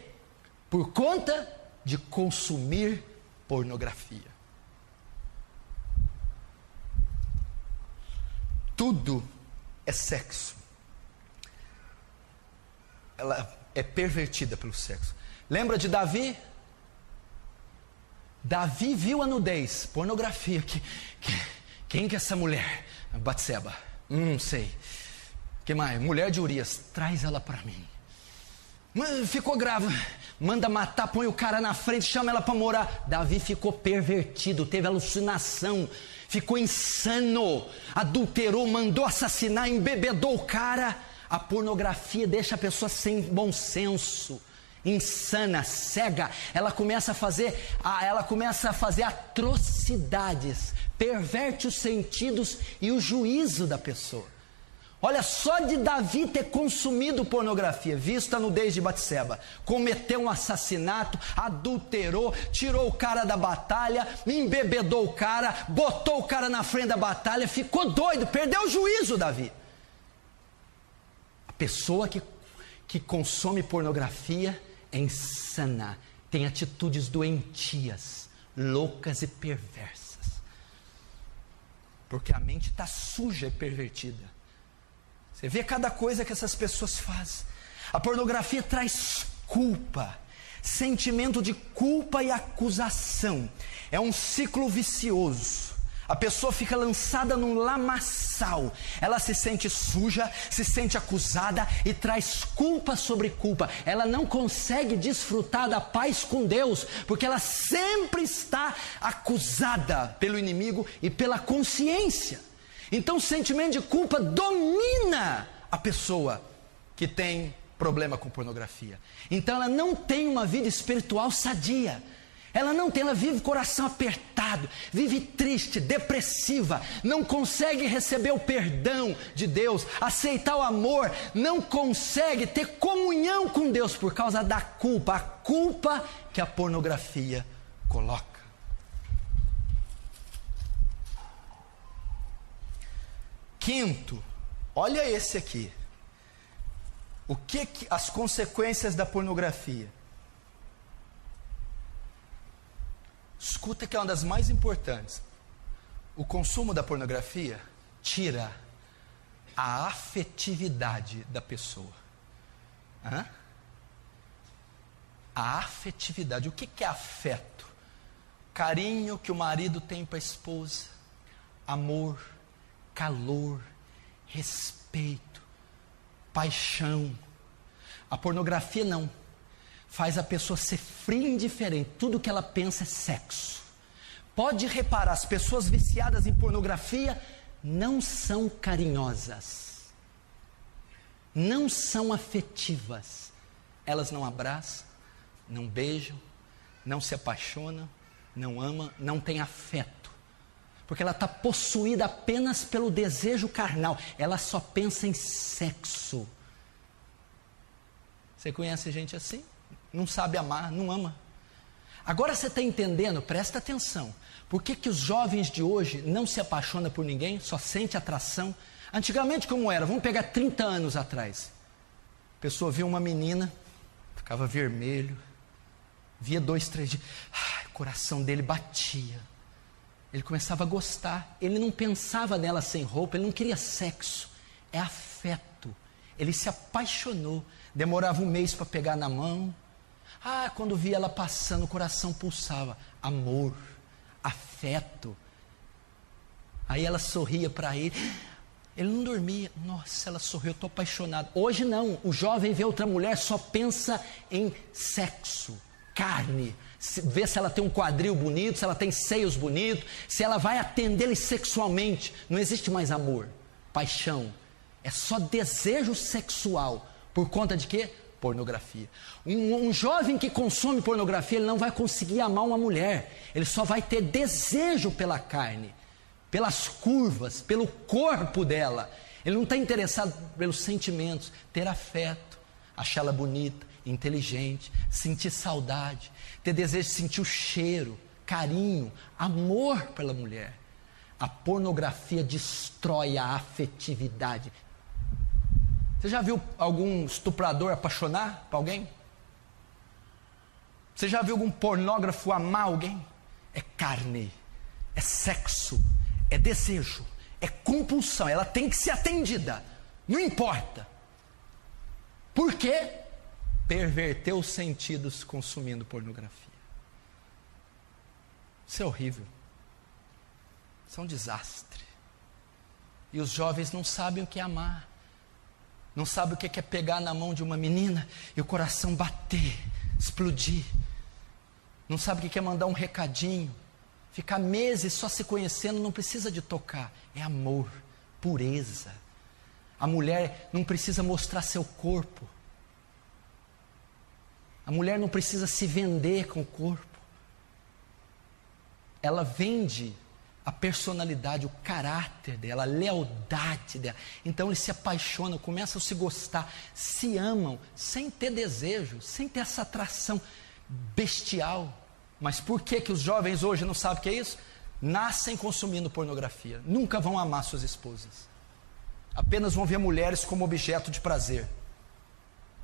por conta de consumir pornografia. Tudo é sexo. Ela é pervertida pelo sexo. Lembra de Davi? Davi viu a nudez, pornografia. Quem que é essa mulher? Batseba. Sei. Que mais? Mulher de Urias. Traz ela para mim. Ficou grávida. Manda matar, põe o cara na frente, chama ela para morar. Davi ficou pervertido, teve alucinação, ficou insano, adulterou, mandou assassinar, embebedou o cara. A pornografia deixa a pessoa sem bom senso, insana, cega. Ela começa a fazer atrocidades, perverte os sentidos e o juízo da pessoa. Olha, só de Davi ter consumido pornografia, visto a nudez de Batseba, cometeu um assassinato, adulterou, tirou o cara da batalha, embebedou o cara, botou o cara na frente da batalha, ficou doido, perdeu o juízo, Davi. A pessoa que consome pornografia é insana, tem atitudes doentias, loucas e perversas, porque a mente está suja e pervertida. Você vê cada coisa que essas pessoas fazem. A pornografia traz culpa, sentimento de culpa e acusação. É um ciclo vicioso. A pessoa fica lançada num lamaçal. Ela se sente suja, se sente acusada e traz culpa sobre culpa. Ela não consegue desfrutar da paz com Deus, porque ela sempre está acusada pelo inimigo e pela consciência. Então o sentimento de culpa domina a pessoa que tem problema com pornografia. Então ela não tem uma vida espiritual sadia. Ela vive o coração apertado, vive triste, depressiva, não consegue receber o perdão de Deus, aceitar o amor, não consegue ter comunhão com Deus por causa da culpa, a culpa que a pornografia coloca. Quinto, olha esse aqui. O que as consequências da pornografia? Escuta que é uma das mais importantes. O consumo da pornografia tira a afetividade da pessoa. A afetividade. O que é afeto? Carinho que o marido tem para a esposa, amor, calor, respeito, paixão. A pornografia não. Faz a pessoa ser fria e indiferente. Tudo que ela pensa é sexo. Pode reparar, as pessoas viciadas em pornografia não são carinhosas, não são afetivas. Elas não abraçam, não beijam, não se apaixonam, não amam, não têm afeto. Porque ela está possuída apenas pelo desejo carnal. Ela só pensa em sexo. Você conhece gente assim? Não sabe amar, não ama. Agora você está entendendo, presta atenção. Por que os jovens de hoje não se apaixonam por ninguém, só sente atração? Antigamente como era? Vamos pegar 30 anos atrás. A pessoa via uma menina, ficava vermelho, via 2, 3 dias, o coração dele batia. Ele começava a gostar, ele não pensava nela sem roupa, ele não queria sexo, é afeto. Ele se apaixonou, demorava 1 mês para pegar na mão. Quando via ela passando, o coração pulsava. Amor, afeto. Aí ela sorria para ele. Ele não dormia. Nossa, ela sorriu, eu estou apaixonado. Hoje não, o jovem vê outra mulher, só pensa em sexo, carne. Vê se ela tem um quadril bonito, se ela tem seios bonitos, se ela vai atendê-lo sexualmente. Não existe mais amor, paixão. É só desejo sexual. Por conta de quê? Pornografia. Um jovem que consome pornografia, ele não vai conseguir amar uma mulher. Ele só vai ter desejo pela carne, pelas curvas, pelo corpo dela. Ele não está interessado pelos sentimentos, ter afeto, achá-la bonita, inteligente, sentir saudade, ter desejo de sentir o cheiro, carinho, amor pela mulher. A pornografia destrói a afetividade. Você já viu algum estuprador apaixonar por alguém? Você já viu algum pornógrafo amar alguém? É carne, é sexo, é desejo, é compulsão. Ela tem que ser atendida, não importa. Por quê? Perverteu os sentidos consumindo pornografia. Isso é horrível. Isso é um desastre. E os jovens não sabem o que é amar. Não sabe o que é pegar na mão de uma menina e o coração bater, explodir. Não sabe o que é mandar um recadinho. Ficar meses só se conhecendo, não precisa de tocar. É amor, pureza. A mulher não precisa mostrar seu corpo. A mulher não precisa se vender com o corpo. Ela vende a personalidade, o caráter dela, a lealdade dela. Então eles se apaixonam, começam a se gostar, se amam, sem ter desejo, sem ter essa atração bestial. Mas por que os jovens hoje não sabem o que é isso? Nascem consumindo pornografia, nunca vão amar suas esposas. Apenas vão ver mulheres como objeto de prazer.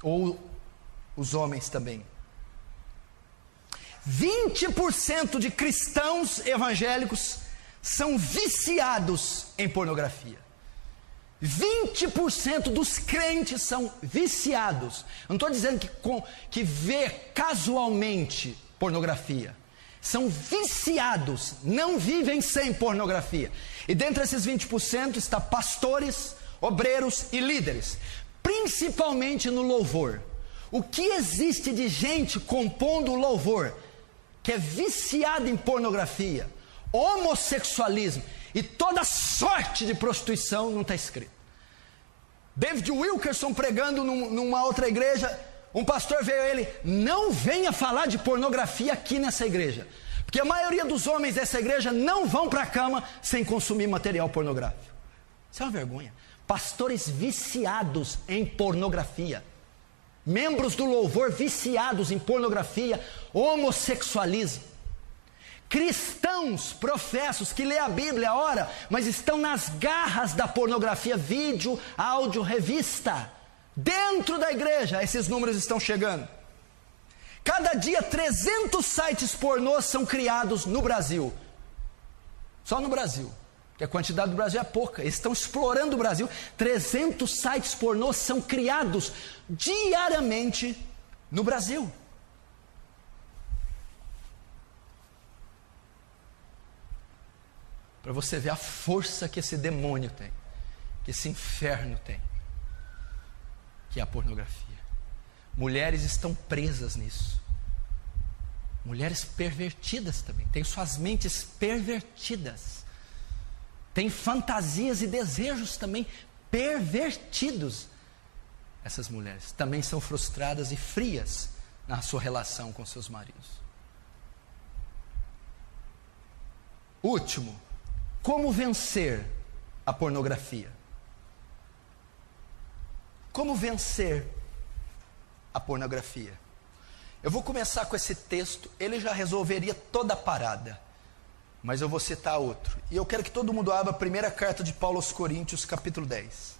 Ou os homens também. 20% de cristãos evangélicos são viciados em pornografia. 20% dos crentes são viciados. Eu não estou dizendo que vê casualmente pornografia. são viciados, não vivem sem pornografia. E dentre esses 20% está pastores, obreiros e líderes, principalmente no louvor. O que existe de gente compondo o louvor que é viciada em pornografia, homossexualismo e toda sorte de prostituição, não está escrito. David Wilkerson pregando numa outra igreja, um pastor veio a ele: não venha falar de pornografia aqui nessa igreja, porque a maioria dos homens dessa igreja não vão para a cama sem consumir material pornográfico. Isso é uma vergonha. Pastores viciados em pornografia, membros do louvor viciados em pornografia, homossexualismo, cristãos professos que lê a Bíblia, ora, mas estão nas garras da pornografia, vídeo, áudio, revista. Dentro da igreja, esses números estão chegando. Cada dia 300 sites pornôs são criados no Brasil. Só no Brasil, porque a quantidade do Brasil é pouca. Eles estão explorando o Brasil. 300 sites pornôs são criados diariamente no Brasil. Para você ver a força que esse demônio tem, que esse inferno tem, que é a pornografia. Mulheres estão presas nisso. Mulheres pervertidas também, têm suas mentes pervertidas, têm fantasias e desejos também pervertidos. Essas mulheres também são frustradas e frias na sua relação com seus maridos. Último, como vencer a pornografia? Como vencer a pornografia? Eu vou começar com esse texto, ele já resolveria toda a parada, mas eu vou citar outro. E eu quero que todo mundo abra a primeira carta de Paulo aos Coríntios, capítulo 10.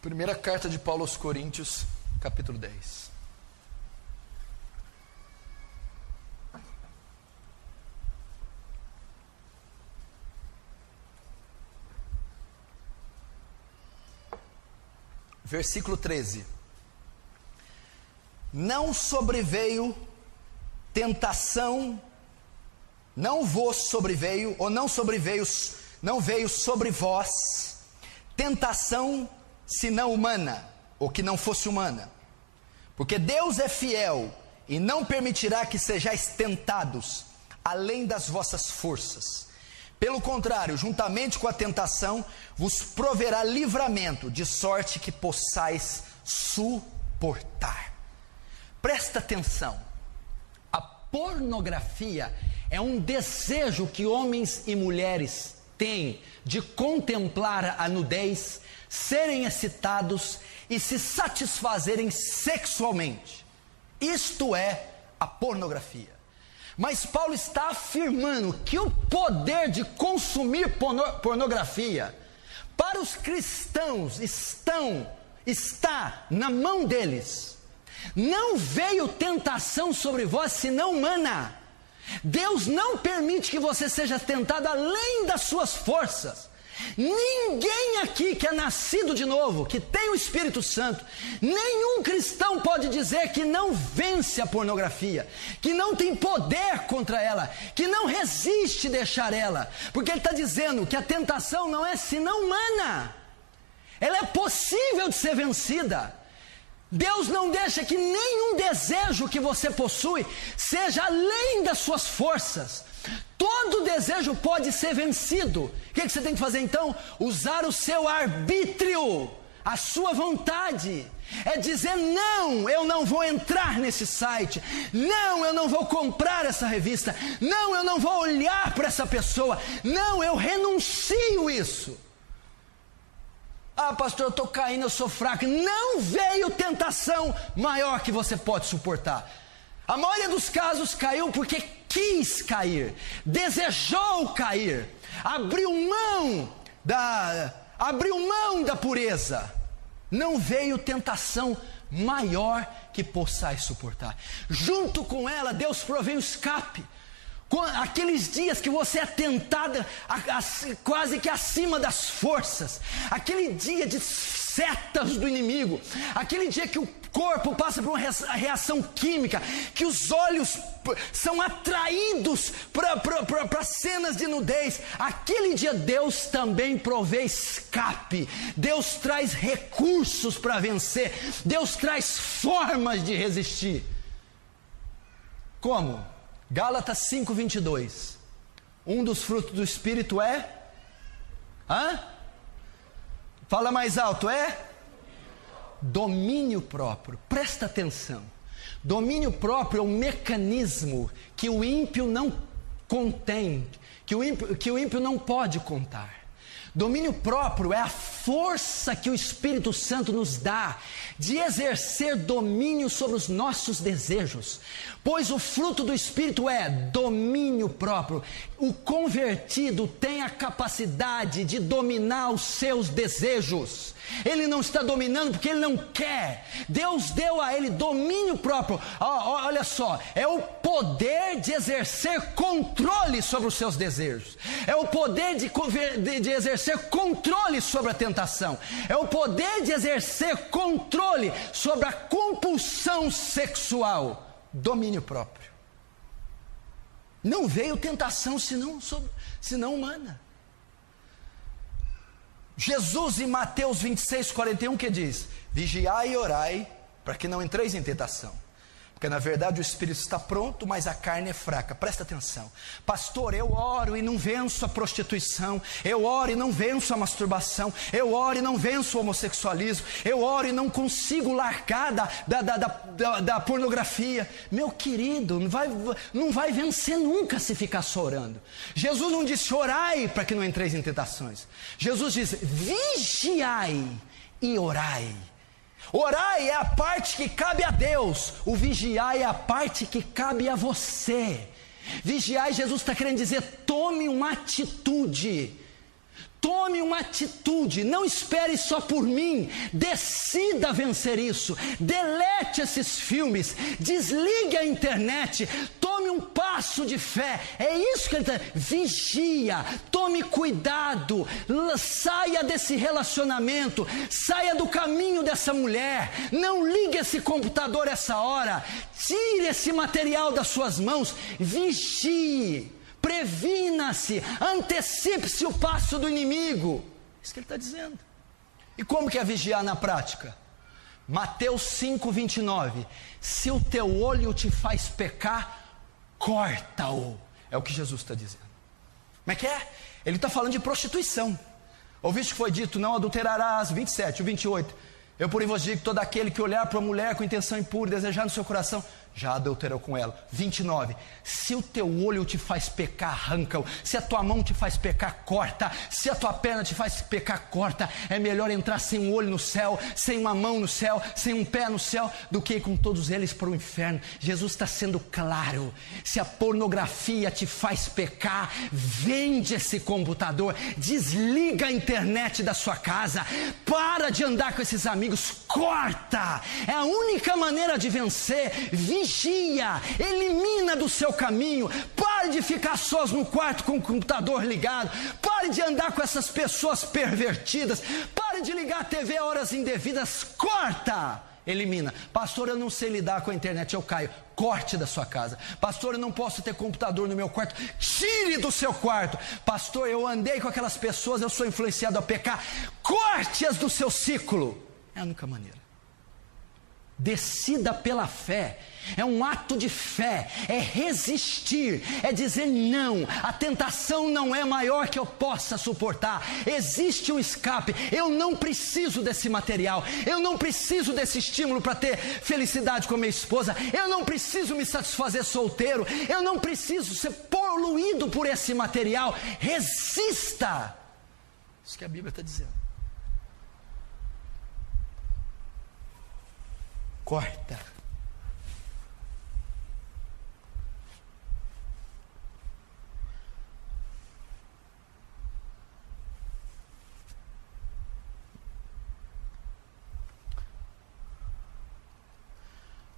Primeira carta de Paulo aos Coríntios, capítulo 10. Versículo 13. Não sobreveio tentação, não vos sobreveio, ou não veio sobre vós tentação senão humana, ou que não fosse humana. Porque Deus é fiel e não permitirá que sejais tentados além das vossas forças. Pelo contrário, juntamente com a tentação, vos proverá livramento, de sorte que possais suportar. Presta atenção. A pornografia é um desejo que homens e mulheres têm de contemplar a nudez, serem excitados e se satisfazerem sexualmente. Isto é a pornografia. Mas Paulo está afirmando que o poder de consumir pornografia para os cristãos está na mão deles. Não veio tentação sobre vós senão humana. Deus não permite que você seja tentado além das suas forças. Ninguém aqui que é nascido de novo, que tem o Espírito Santo, nenhum cristão pode dizer que não vence a pornografia, que não tem poder contra ela, que não resiste deixar ela, porque ele está dizendo que a tentação não é senão humana, ela é possível de ser vencida. Deus não deixa que nenhum desejo que você possui seja além das suas forças. Todo desejo pode ser vencido. O que você tem que fazer então? Usar o seu arbítrio, a sua vontade. É dizer: não, eu não vou entrar nesse site. Não, eu não vou comprar essa revista. Não, eu não vou olhar para essa pessoa. Não, eu renuncio isso. Ah, pastor, eu estou caindo, eu sou fraco. Não veio tentação maior que você pode suportar. A maioria dos casos caiu porque quis cair, desejou cair, abriu mão da pureza. Não veio tentação maior que possais suportar. Junto com ela, Deus provém o escape. Aqueles dias que você é tentada quase que acima das forças, aquele dia de setas do inimigo, aquele dia que o corpo passa por uma reação química, que os olhos são atraídos para cenas de nudez, aquele dia Deus também provê escape, Deus traz recursos para vencer, Deus traz formas de resistir. Como? Gálatas 5:22. Um dos frutos do Espírito é? Fala mais alto, é? Domínio próprio. Presta atenção. Domínio próprio é um mecanismo que o ímpio não contém, que o ímpio não pode contar. Domínio próprio é a força que o Espírito Santo nos dá de exercer domínio sobre os nossos desejos, pois o fruto do Espírito é domínio próprio. O convertido tem a capacidade de dominar os seus desejos. Ele não está dominando porque ele não quer. Deus deu a ele domínio próprio. Olha só, é o poder de exercer controle sobre os seus desejos. É o poder de exercer controle sobre a tentação. É o poder de exercer controle sobre a compulsão sexual. Domínio próprio. Não veio tentação senão humana. Jesus em Mateus 26:41 que diz: vigiai e orai para que não entreis em tentação, porque na verdade o espírito está pronto, mas a carne é fraca. Presta atenção. Pastor, eu oro e não venço a prostituição, eu oro e não venço a masturbação, eu oro e não venço o homossexualismo, eu oro e não consigo largar da pornografia. Meu querido, não vai vencer nunca se ficar só orando. Jesus não disse orai para que não entreis em tentações. Jesus diz vigiai e orai. Orai é a parte que cabe a Deus, o vigiar é a parte que cabe a você. Vigiar, Jesus está querendo dizer, tome uma atitude. Tome uma atitude, não espere só por mim, decida vencer isso, delete esses filmes, desligue a internet, tome um passo de fé, é isso que ele está, vigia, tome cuidado, saia desse relacionamento, saia do caminho dessa mulher, não ligue esse computador essa hora, tire esse material das suas mãos, vigie. Previna-se, antecipe-se o passo do inimigo. Isso que ele está dizendo. E como que é vigiar na prática? Mateus 5:29. Se o teu olho te faz pecar, corta-o. É o que Jesus está dizendo. Como é que é? Ele está falando de prostituição. Ouviste que foi dito, não adulterarás, 27, o 28. Eu porém vos digo que todo aquele que olhar para uma mulher com intenção impura e desejar no seu coração, já adulterou com ela. 29. Se o teu olho te faz pecar, arranca-o. Se a tua mão te faz pecar, corta. Se a tua perna te faz pecar, corta. É melhor entrar sem um olho no céu, sem uma mão no céu, sem um pé no céu, do que ir com todos eles para o inferno. Jesus está sendo claro. Se a pornografia te faz pecar, vende esse computador, desliga a internet da sua casa, para de andar com esses amigos, corta. É a única maneira de vencer. Vigia, elimina do seu caminho, pare de ficar sós no quarto com o computador ligado, pare de andar com essas pessoas pervertidas, pare de ligar a TV a horas indevidas, corta, elimina. Pastor, eu não sei lidar com a internet, eu caio. Corte da sua casa. Pastor, eu não posso ter computador no meu quarto, tire do seu quarto. Pastor, eu andei com aquelas pessoas, eu sou influenciado a pecar, corte-as do seu ciclo. É a única maneira. Decida pela fé, é um ato de fé, é resistir, é dizer não, a tentação não é maior que eu possa suportar, existe um escape, eu não preciso desse material, eu não preciso desse estímulo para ter felicidade com a minha esposa, eu não preciso me satisfazer solteiro, eu não preciso ser poluído por esse material, resista, isso que a Bíblia está dizendo. Corta.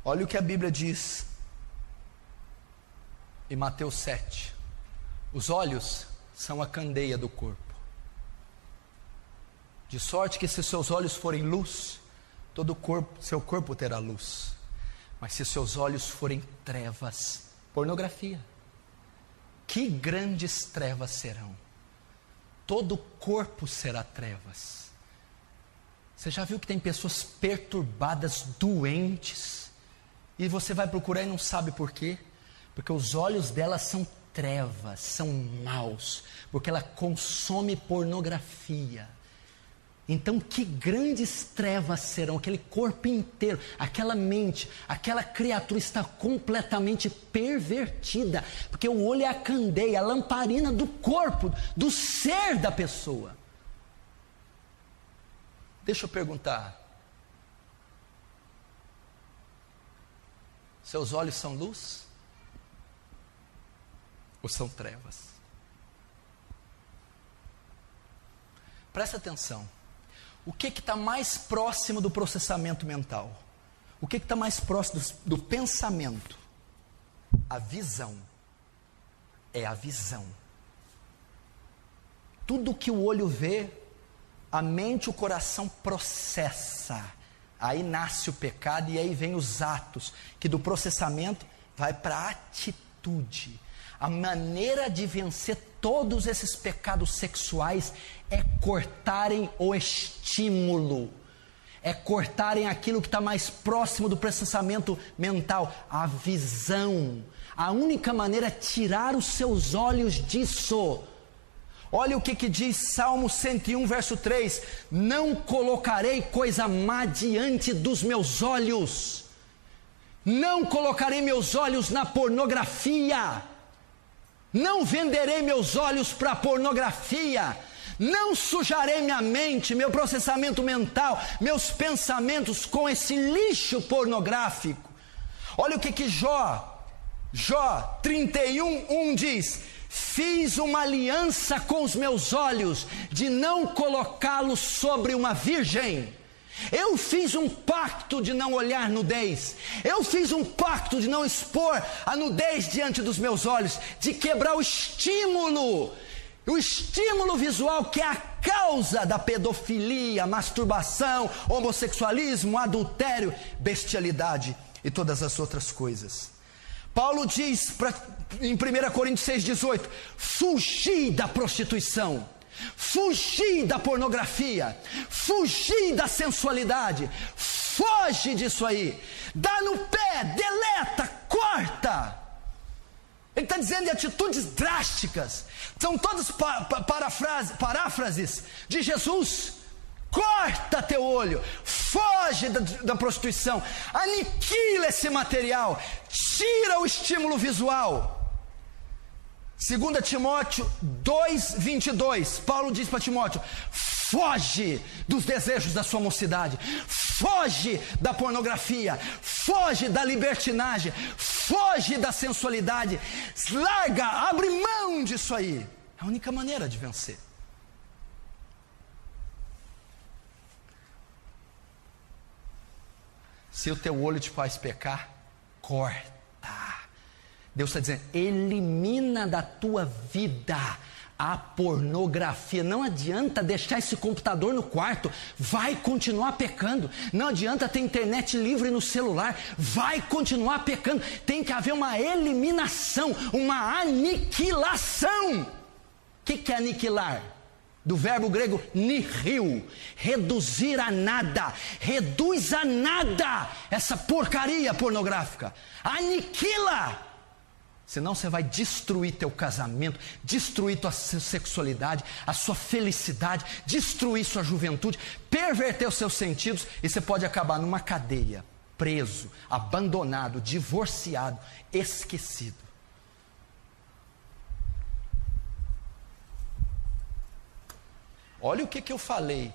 Olha o que a Bíblia diz em Mateus 7. Os olhos são a candeia do corpo. De sorte que se seus olhos forem luz, todo o corpo, seu corpo terá luz. Mas se seus olhos forem trevas, pornografia, que grandes trevas serão. Todo o corpo será trevas. Você já viu que tem pessoas perturbadas, doentes, e você vai procurar e não sabe por quê? Porque os olhos delas são trevas, são maus, porque ela consome pornografia. Então que grandes trevas serão, aquele corpo inteiro, aquela mente, aquela criatura está completamente pervertida, porque o olho é a candeia, a lamparina do corpo, do ser da pessoa. Deixa eu perguntar, seus olhos são luz? Ou são trevas? Presta atenção. O que está mais próximo do processamento mental? O que está mais próximo do pensamento? A visão. É a visão. Tudo que o olho vê, a mente e o coração processa. Aí nasce o pecado e aí vem os atos, que do processamento vai para a atitude. A maneira de vencer todos esses pecados sexuais é cortarem o estímulo, é cortarem aquilo que está mais próximo do processamento mental, a visão. A única maneira é tirar os seus olhos disso. Olha o que diz Salmo 101, verso 3: não colocarei coisa má diante dos meus olhos, não colocarei meus olhos na pornografia, não venderei meus olhos para pornografia, não sujarei minha mente, meu processamento mental, meus pensamentos com esse lixo pornográfico. Olha o que Jó 31:1 diz: fiz uma aliança com os meus olhos, de não colocá-los sobre uma virgem. Eu fiz um pacto de não olhar nudez, eu fiz um pacto de não expor a nudez diante dos meus olhos, de quebrar o estímulo visual, que é a causa da pedofilia, masturbação, homossexualismo, adultério, bestialidade e todas as outras coisas. Paulo diz em 1 Coríntios 6,18: fugi da prostituição, fugir da pornografia, fugir da sensualidade, foge disso aí, dá no pé, deleta, corta. Ele está dizendo de atitudes drásticas, são todas paráfrases de Jesus. Corta teu olho, foge da prostituição, aniquila esse material, tira o estímulo visual. 2 Timóteo 2:22, Paulo diz para Timóteo: foge dos desejos da sua mocidade, foge da pornografia, foge da libertinagem, foge da sensualidade, larga, abre mão disso aí. É a única maneira de vencer. Se o teu olho te faz pecar, corta. Deus está dizendo: elimina da tua vida a pornografia. Não adianta deixar esse computador no quarto, vai continuar pecando. Não adianta ter internet livre no celular, vai continuar pecando. Tem que haver uma eliminação, uma aniquilação. O que é aniquilar? Do verbo grego nihil, reduzir a nada. Reduz a nada essa porcaria pornográfica, aniquila. Senão você vai destruir teu casamento, destruir tua sexualidade, a sua felicidade, destruir sua juventude, perverter os seus sentidos, e você pode acabar numa cadeia, preso, abandonado, divorciado, esquecido. Olha o que eu falei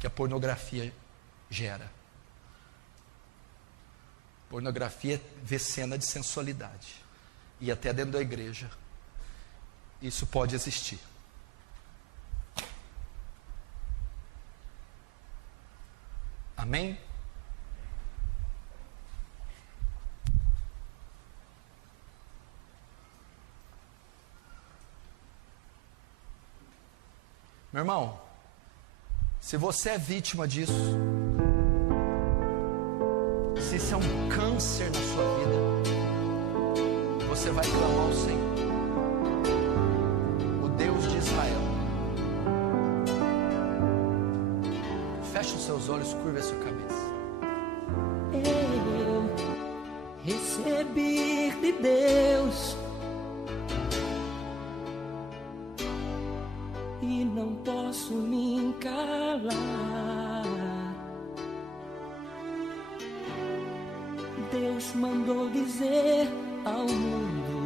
que a pornografia gera. Pornografia vê cena de sensualidade, e até dentro da igreja isso pode existir. Amém? Meu irmão, se você é vítima disso, se isso é um câncer na sua vida, você vai clamar ao Senhor, o Deus de Israel. Feche os seus olhos, curva a sua cabeça. Eu recebi de Deus e não posso me calar. Deus mandou dizer ao mundo